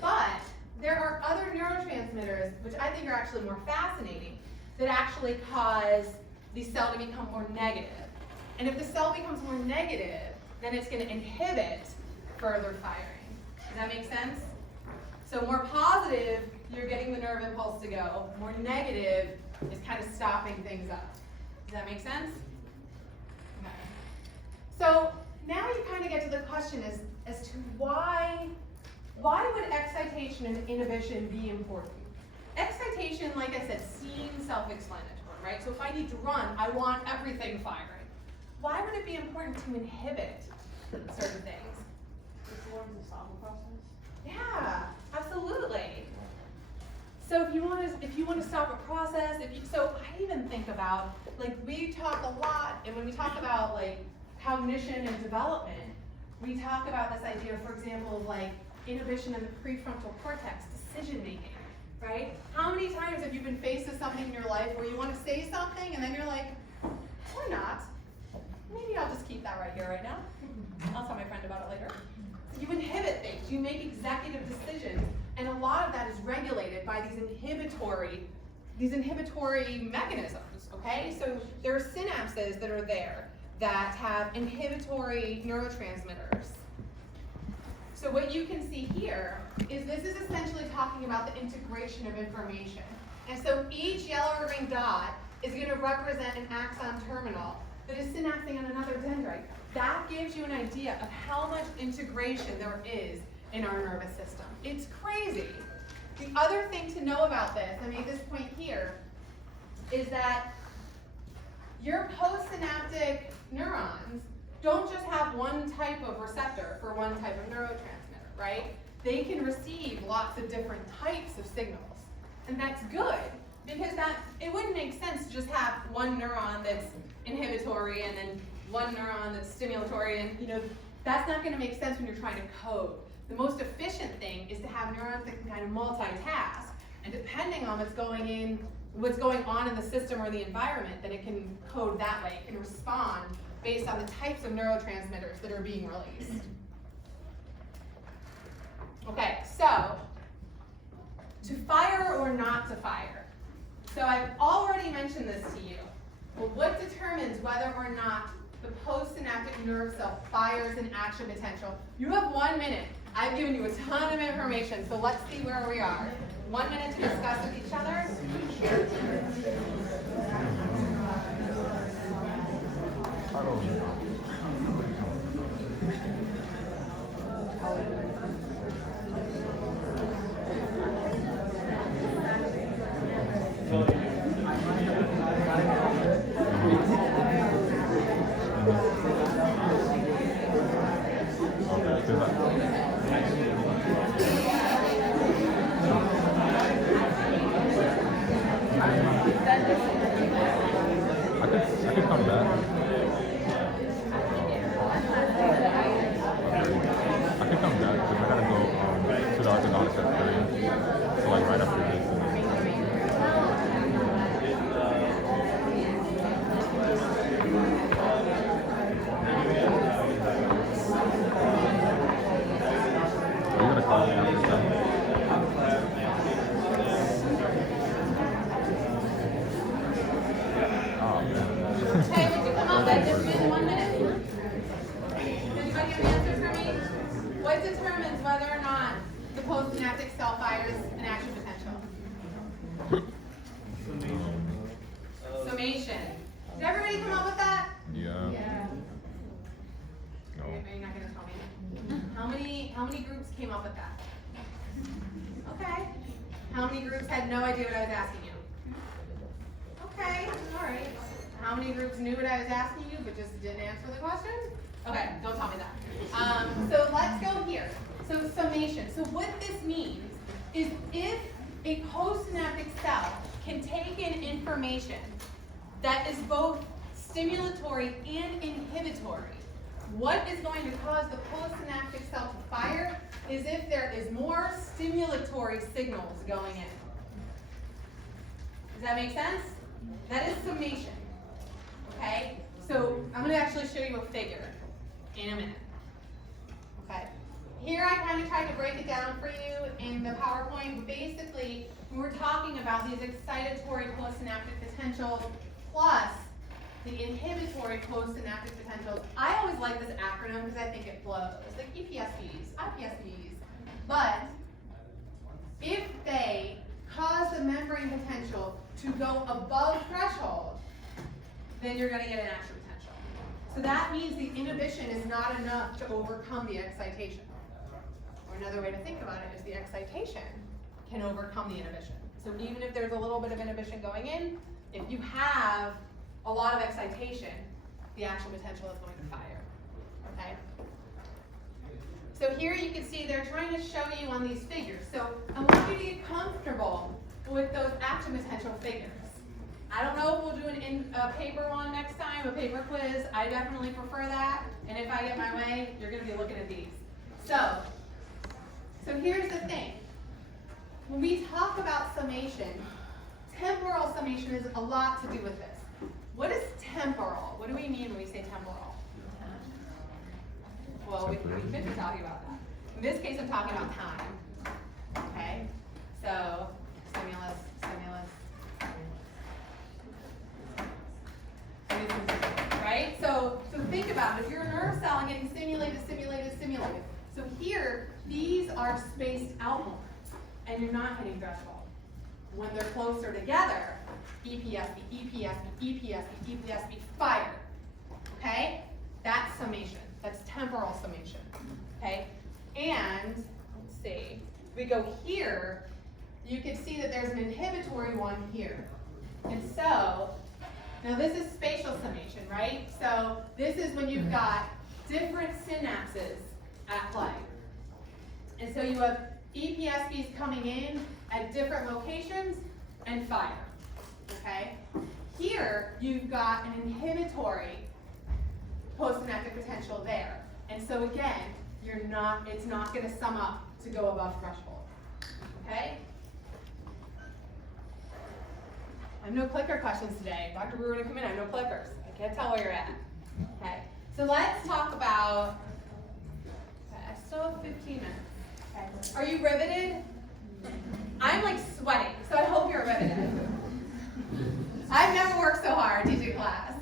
But there are other neurotransmitters, which I think are actually more fascinating, that actually cause the cell to become more negative. And if the cell becomes more negative, then it's going to inhibit further firing. Does that make sense? So more positive, you're getting the nerve impulse to go. More negative is kind of stopping things up. Does that make sense? Okay. So now you kind of get to the question as to why would excitation and inhibition be important? Excitation, like I said, seems self-explanatory, right? So if I need to run, I want everything firing. Why would it be important to inhibit certain things? It's more to solve the process. Yeah, absolutely. So if you want to stop a process, so I even think about, like, we talk a lot, and when we talk about like cognition and development, we talk about this idea, for example, of like inhibition in the prefrontal cortex, decision making, right? How many times have you been faced with something in your life where you want to say something and then you're like, or not? Maybe I'll just keep that right here, right now. I'll tell my friend about it later. You inhibit things, you make executive decisions, and a lot of that is regulated by these inhibitory mechanisms, okay? So there are synapses that are there that have inhibitory neurotransmitters. So what you can see here is this is essentially talking about the integration of information. And so each yellow ring dot is going to represent an axon terminal that is synapsing on another dendrite. That gives you an idea of how much integration there is in our nervous system. It's crazy. The other thing to know about this, I made this point here, is that your postsynaptic neurons don't just have one type of receptor for one type of neurotransmitter, right? They can receive lots of different types of signals. And that's good, because it wouldn't make sense to just have one neuron that's inhibitory and then one neuron that's stimulatory, and that's not going to make sense when you're trying to code. The most efficient thing is to have neurons that can kind of multitask, and depending on what's going on in the system or the environment, then it can code that way. It can respond based on the types of neurotransmitters that are being released. Okay, so to fire or not to fire. So I've already mentioned this to you. Well, what determines whether or not the postsynaptic nerve cell fires an action potential? You have 1 minute. I've given you a ton of information, so let's see where we are. 1 minute to discuss with each other. I could come back. I could come back because I gotta go to the orthodontist at 3. So like right after this. Are you gonna call me after that? Oh man. Hey, would you come up and just in 1 minute? Anybody have an answer for me? What determines whether or not the postsynaptic cell fires an action potential? Summation. Did everybody come up with that? Yeah. No. Are you not gonna tell me? How many groups came up with that? Okay. How many groups had no idea what I was asking you? Okay, all right. How many groups knew what I was asking you but just didn't answer the question? Okay, don't tell me that. So let's go here. So summation. So what this means is if a postsynaptic cell can take in information that is both stimulatory and inhibitory, what is going to cause the postsynaptic cell to fire is if there is more stimulatory signals going in. Does that make sense? That is summation. Okay? So I'm going to actually show you a figure in a minute. Okay? Here I kind of tried to break it down for you in the PowerPoint. But basically, we're talking about these excitatory postsynaptic potentials plus the inhibitory postsynaptic potentials. I always like this acronym because I think it flows. Like EPSPs, IPSPs. But if they cause the membrane potential to go above threshold, then you're going to get an action potential. So that means the inhibition is not enough to overcome the excitation. Or another way to think about it is the excitation can overcome the inhibition. So even if there's a little bit of inhibition going in, if you have a lot of excitation, the action potential is going to fire. Okay? So here you can see they're trying to show you on these figures. So I want you to get comfortable with those action potential figures. I don't know if we'll do a paper one next time, a paper quiz. I definitely prefer that. And if I get my way, you're going to be looking at these. So here's the thing. When we talk about summation, temporal summation has a lot to do with this. What is temporal? What do we mean when we say temporal? Well, we could be talking about that. In this case, I'm talking about time. Okay? So, stimulus. Right? So think about it. If you're a nerve cell and getting stimulated. So here, these are spaced out more, and you're not hitting threshold. When they're closer together, EPSP, fire. Okay? That's summation. That's temporal summation. Okay? And, let's see, if we go here, you can see that there's an inhibitory one here. And so, now this is spatial summation, right? So this is when you've got different synapses at play. And so you have EPSPs coming in at different locations and fire. Okay? Here, you've got an inhibitory postsynaptic potential there. And so again, it's not gonna sum up to go above threshold, okay? I have no clicker questions today. Dr. Brewer didn't come in, I have no clickers. I can't tell where you're at, okay? So let's talk about, okay, I still have 15 minutes. Okay. Are you riveted? I'm like sweating, so I hope you're riveted. I've never worked so hard teaching class.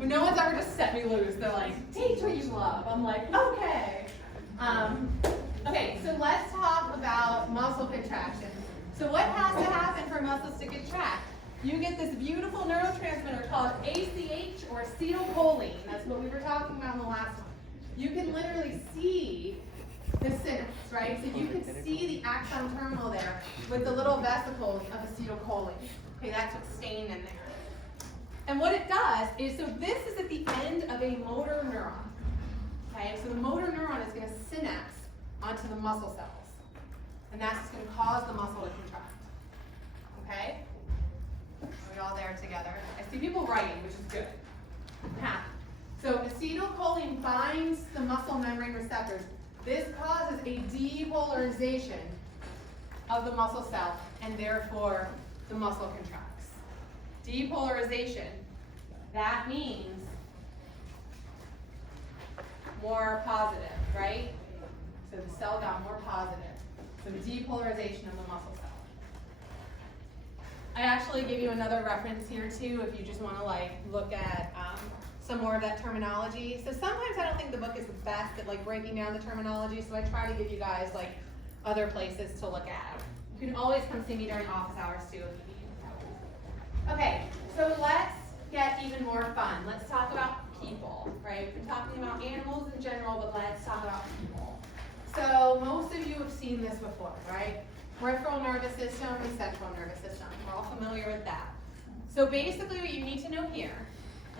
No one's ever just set me loose. They're like, teach what you love. I'm like, okay. Okay, so let's talk about muscle contractions. So what has to happen for muscles to contract? You get this beautiful neurotransmitter called ACH or acetylcholine. That's what we were talking about in the last one. You can literally see the synapse, right? So you can see the axon terminal there with the little vesicles of acetylcholine. Okay, that's what's stained in there. And what it does is, so this is at the end of a motor neuron. Okay, so the motor neuron is going to synapse onto the muscle cells. And that's what's going to cause the muscle to contract. Okay? Are we all there together? I see people writing, which is good. Happy. So acetylcholine binds the muscle membrane receptors. This causes a depolarization of the muscle cell, and therefore the muscle contracts. Depolarization, that means more positive, right? So the cell got more positive. So depolarization of the muscle cell. I actually give you another reference here too if you just want to like look at some more of that terminology. So sometimes I don't think the book is the best at like breaking down the terminology, so I try to give you guys like other places to look at. You can always come see me during office hours too if you need. Okay, so let's get even more fun. Let's talk about people, right? We've been talking about animals in general, but let's talk about people. So most of you have seen this before, right? Peripheral nervous system and central nervous system. We're all familiar with that. So basically what you need to know here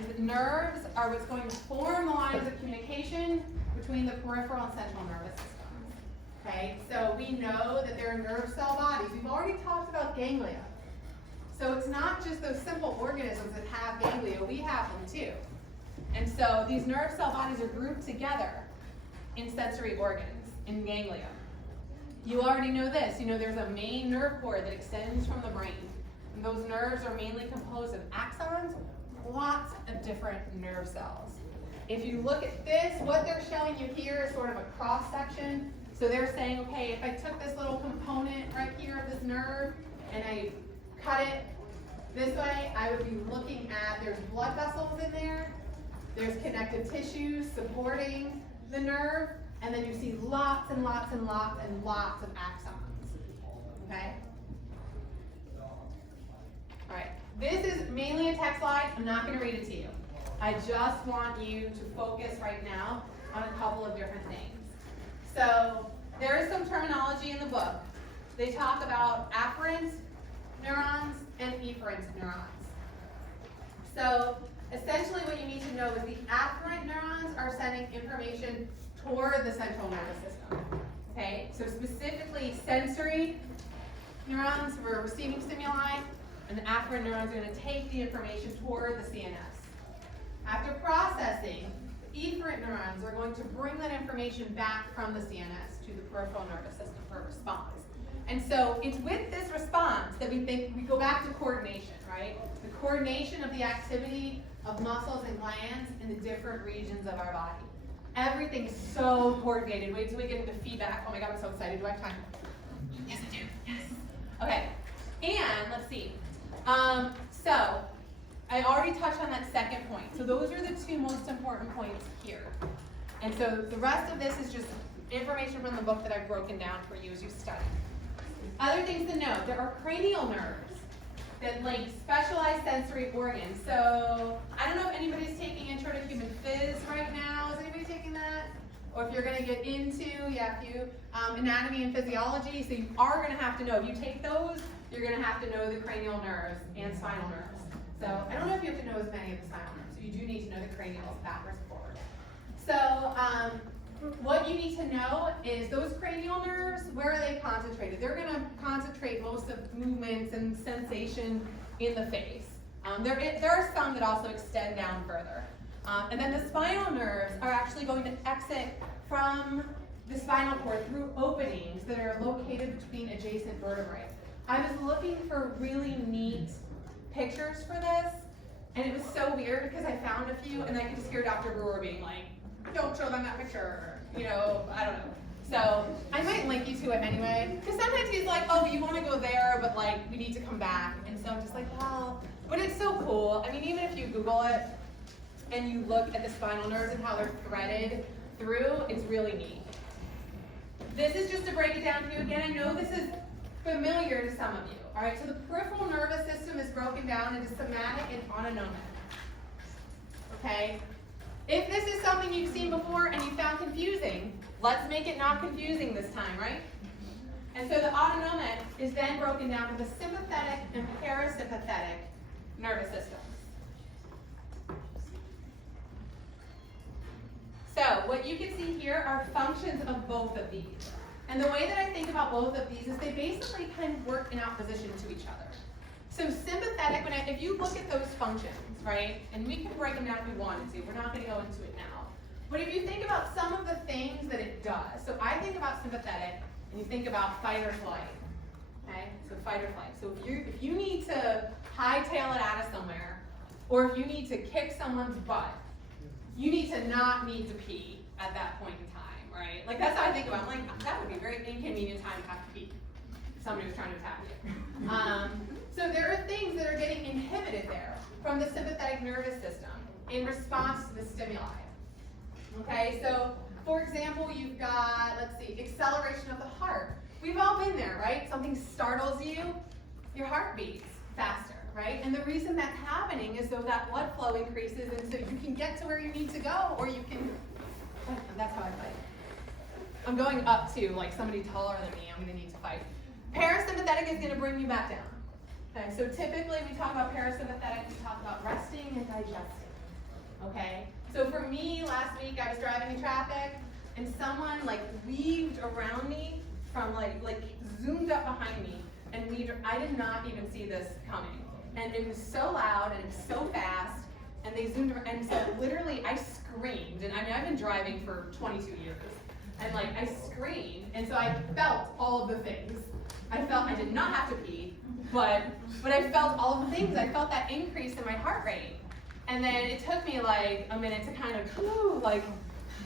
is that nerves are what's going to form the lines of communication between the peripheral and central nervous systems. Okay, so we know that there are nerve cell bodies. We've already talked about ganglia. So it's not just those simple organisms that have ganglia, we have them too. And so these nerve cell bodies are grouped together in sensory organs, in ganglia. You already know this. You know there's a main nerve cord that extends from the brain. And those nerves are mainly composed of axons, lots of different nerve cells. If you look at this, what they're showing you here is sort of a cross section. So they're saying, okay, if I took this little component right here of this nerve and I cut it this way, I would be looking at, there's blood vessels in there, there's connective tissues supporting the nerve, and then you see lots and lots and lots and lots of axons, okay? All right, this is mainly a text slide. I'm not gonna read it to you. I just want you to focus right now on a couple of different things. So there is some terminology in the book. They talk about afferent neurons and efferent neurons. So essentially what you need to know is the afferent neurons are sending information toward the central nervous system. Okay, so specifically sensory neurons for receiving stimuli, and the afferent neurons are going to take the information toward the CNS. After processing, the efferent neurons are going to bring that information back from the CNS to the peripheral nervous system for a response. And so it's with this response that we go back to coordination, right? The coordination of the activity of muscles and glands in the different regions of our body. Everything's so coordinated. Wait till we get into feedback. Oh my God, I'm so excited. Do I have time? Yes, I do. Yes. Okay. And let's see. So I already touched on that second point. So those are the two most important points here. And so the rest of this is just information from the book that I've broken down for you as you study. Other things to note, there are cranial nerves that link specialized sensory organs. So I don't know if anybody's taking Intro to Human Phys right now. Is anybody taking that? Or if you're going to get into, anatomy and physiology. So you are going to have to know, if you take those, you're going to have to know the cranial nerves and spinal nerves. So I don't know if you have to know as many of the spinal nerves. So you do need to know the cranials backwards and forward. So what you need to know is those cranial nerves, where are they concentrated? They're going to concentrate most of movements and sensation in the face. There are some that also extend down further. And then the spinal nerves are actually going to exit from the spinal cord through openings that are located between adjacent vertebrae. I was looking for really neat pictures for this, and it was so weird because I found a few, and I could just hear Dr. Brewer being like, don't show them that picture, you know, I don't know. So I might link you to it anyway, because sometimes he's like, oh, you want to go there, but like, we need to come back. And so I'm just like, well, but it's so cool. I mean, even if you Google it, and you look at the spinal nerves and how they're threaded through, it's really neat. This is just to break it down to you again. I know this is familiar to some of you. All right, so the peripheral nervous system is broken down into somatic and autonomic. Okay? If this is something you've seen before and you found confusing, let's make it not confusing this time, right? And so the autonomic is then broken down to the sympathetic and parasympathetic nervous systems. So what you can see here are functions of both of these. And the way that I think about both of these is they basically kind of work in opposition to each other. So sympathetic, if you look at those functions, right, and we can break them down if we wanted to, we're not going to go into it now. But if you think about some of the things that it does, so I think about sympathetic, and you think about fight or flight, okay? So fight or flight. So if you need to hightail it out of somewhere, or if you need to kick someone's butt, you need to not need to pee at that point in time, right? Like that's how I think about it. I'm like, that would be a very inconvenient time to have to pee if somebody was trying to attack you. So there are things that are getting inhibited there from the sympathetic nervous system in response to the stimuli. Okay, so for example, you've got, let's see, acceleration of the heart. We've all been there, right? Something startles you, your heart beats faster, right? And the reason that's happening is so that blood flow increases and so you can get to where you need to go, or you can, that's how I fight. I'm going up to like somebody taller than me, I'm gonna need to fight. Parasympathetic is gonna bring you back down. Okay, so typically we talk about parasympathetic, we talk about resting and digesting, okay? So for me, last week I was driving in traffic and someone like weaved around me from like zoomed up behind me and weaved, I did not even see this coming. And it was so loud and it was so fast and they zoomed around, and so literally I screamed, and I mean I've been driving for 22 years, and like I screamed, and so I felt all of the things. I felt I did not have to pee, but I felt all of the things. I felt that increase in my heart rate. And then it took me like a minute to kind of, like,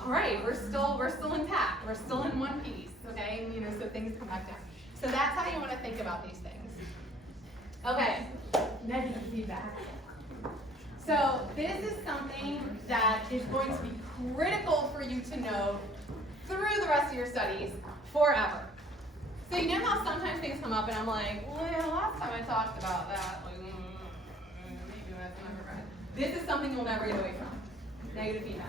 all right, we're still intact. We're still in one piece, okay? And, you know, so things come back down. So that's how you want to think about these things. Okay, negative feedback. So this is something that is going to be critical for you to know through the rest of your studies forever. So you know how sometimes things come up and I'm like, well, last time I talked about that, like, maybe that's never right. This is something you'll never get away from, negative feedback.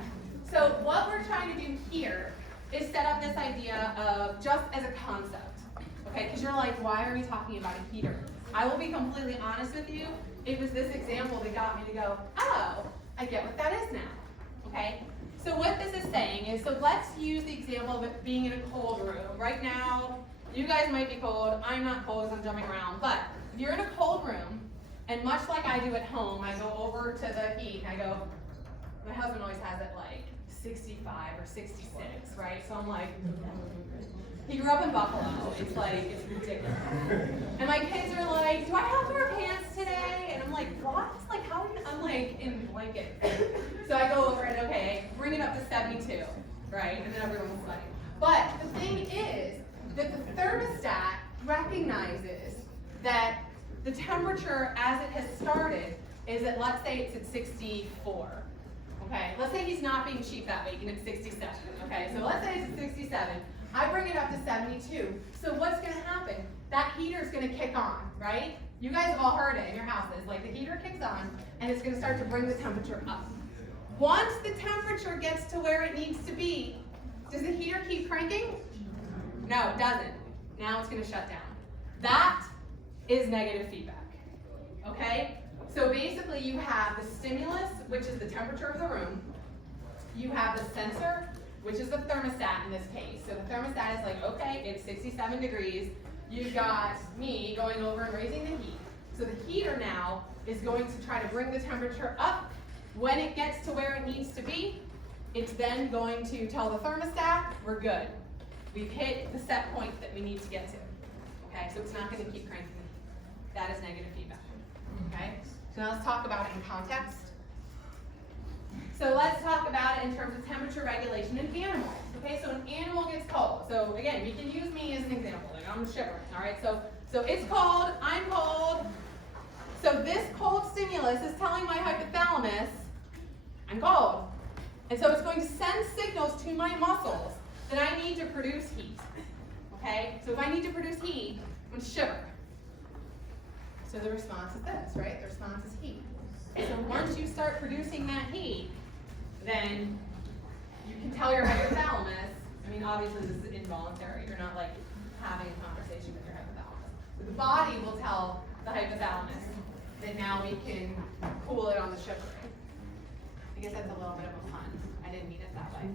So what we're trying to do here is set up this idea of just as a concept, okay? Because you're like, why are we talking about a heater? I will be completely honest with you. It was this example that got me to go, oh, I get what that is now, okay? So what this is saying is, so let's use the example of it being in a cold room. Right now, you guys might be cold, I'm not cold because I'm jumping around, but if you're in a cold room, and much like I do at home, I go over to the heat and I go, my husband always has it like 65 or 66, right? So I'm like, he grew up in Buffalo, it's like, it's ridiculous. And my kids are like, do I have to wear pants today? And I'm like, what? Like, how do you, I'm like, in blanket. So I go over and okay, bring it up to 72, right? And then everyone's sweating. But the thing is, that the thermostat recognizes that the temperature as it has started is at, let's say it's at 64, okay? Let's say he's not being cheap that week and it's 67, okay? So let's say it's at 67, I bring it up to 72. So what's gonna happen? That heater's gonna kick on, right? You guys have all heard it in your houses, like the heater kicks on and it's gonna start to bring the temperature up. Once the temperature gets to where it needs to be, does the heater keep cranking? No, it doesn't. Now it's going to shut down. That is negative feedback, okay? So basically you have the stimulus, which is the temperature of the room. You have the sensor, which is the thermostat in this case. So the thermostat is like, okay, it's 67 degrees. You've got me going over and raising the heat. So the heater now is going to try to bring the temperature up When it gets to where it needs to be, it's then going to tell the thermostat, we're good. We've hit the set point that we need to get to. Okay, so it's not going to keep cranking. That is negative feedback. Okay, so now let's talk about it in context. So let's talk about it in terms of temperature regulation in animals. Okay, so an animal gets cold. So again, we can use me as an example. Like I'm shivering. All right, so it's cold. I'm cold. So this cold stimulus is telling my hypothalamus, I'm cold. And so it's going to send signals to my muscles that I need to produce heat. Okay? So if I need to produce heat, I'm going to shiver. So the response is this, right? The response is heat. So once you start producing that heat, then you can tell your hypothalamus, I mean obviously this is involuntary, you're not like having a conversation with your hypothalamus. But the body will tell the hypothalamus that now we can cool it on the shivering. I guess that's a little bit of a pun. I didn't mean it that way.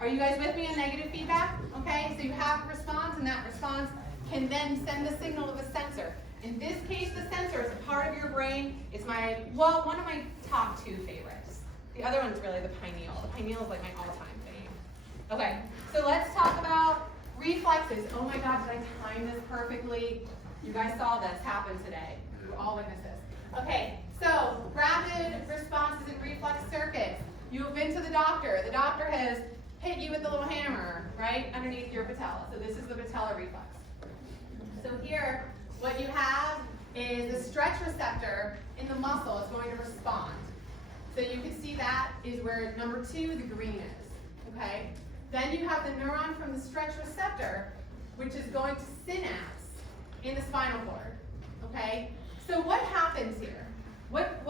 Are you guys with me on negative feedback? Okay, so you have a response, and that response can then send the signal to the sensor. In this case, the sensor is a part of your brain. It's one of my top 2 favorites. The other one's really the pineal. The pineal is like my all-time fave. Okay, so let's talk about reflexes. Oh my God, did I time this perfectly? You guys saw this happen today. You all witnessed this. Okay, so rapid responses in reflex circuits. You have been to the doctor. The doctor has hit you with a little hammer, right, underneath your patella. So this is the patella reflex. So here, what you have is a stretch receptor in the muscle is going to respond. So you can see that is where number 2, the green is, okay? Then you have the neuron from the stretch receptor, which is going to synapse in the spinal cord, okay? So what happens here? What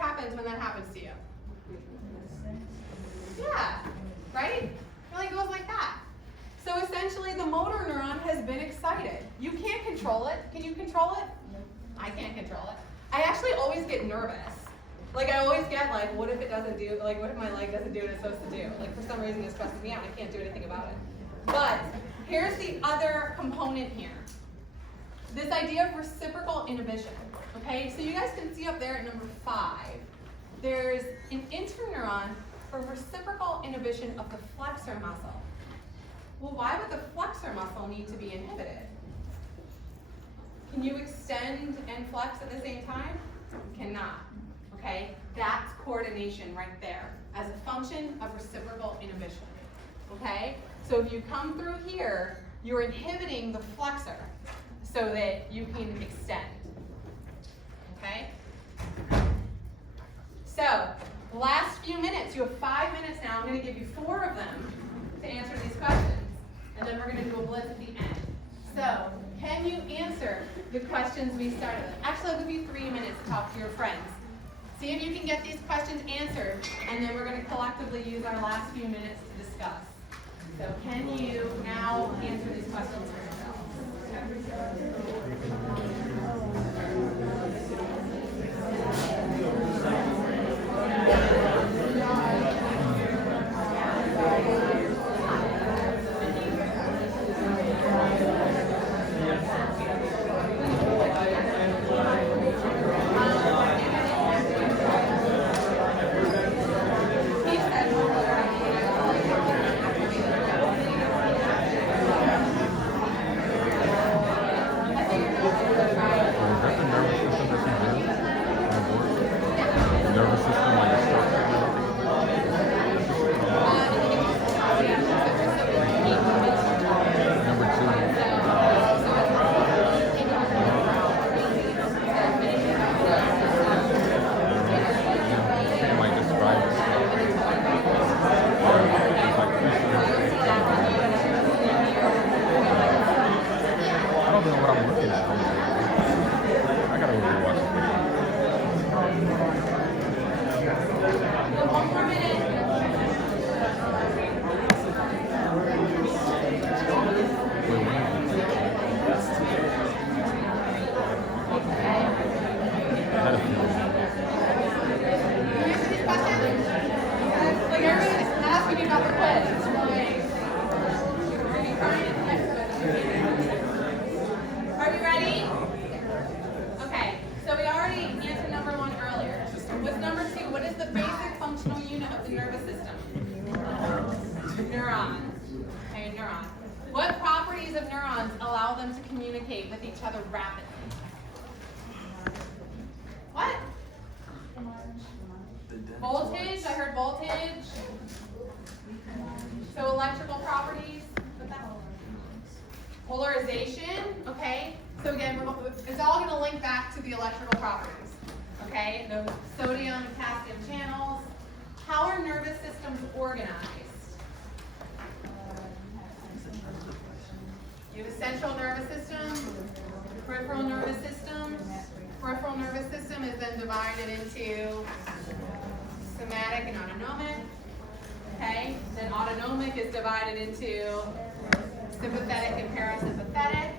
happens when that happens to you? Yeah, right? It really goes like that. So essentially the motor neuron has been excited. You can't control it. Can you control it? I can't control it. I actually always get nervous. Like I always get like, what if it doesn't do, like what if my leg doesn't do what it's supposed to do? Like for some reason it stresses me out. I can't do anything about it. But here's the other component here. This idea of reciprocal inhibition. Okay, so you guys can see up there at number 5, there's an interneuron for reciprocal inhibition of the flexor muscle. Well, why would the flexor muscle need to be inhibited? Can you extend and flex at the same time? You cannot. Okay, that's coordination right there as a function of reciprocal inhibition. Okay, so if you come through here, you're inhibiting the flexor so that you can extend. Okay? So, last few minutes, you have 5 minutes now. I'm going to give you 4 of them to answer these questions. And then we're going to do a blitz at the end. So, can you answer the questions we started with? Actually, I'll give you 3 minutes to talk to your friends. See if you can get these questions answered, and then we're going to collectively use our last few minutes to discuss. So, can you now answer these questions for yourself? Or is that the nervous system versus functional unit of the nervous system? Neurons. Okay, neurons. What properties of neurons allow them to communicate with each other rapidly? What? Voltage, I heard voltage. So electrical properties, what's that? Polarization, okay. So again, it's all gonna link back to the electrical properties, okay? Those sodium and potassium channels. How are nervous systems organized? You have a central nervous system, peripheral nervous system. Peripheral nervous system is then divided into somatic and autonomic. Okay, then autonomic is divided into sympathetic and parasympathetic.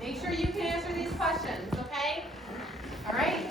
Make sure you can answer these questions, okay? All right?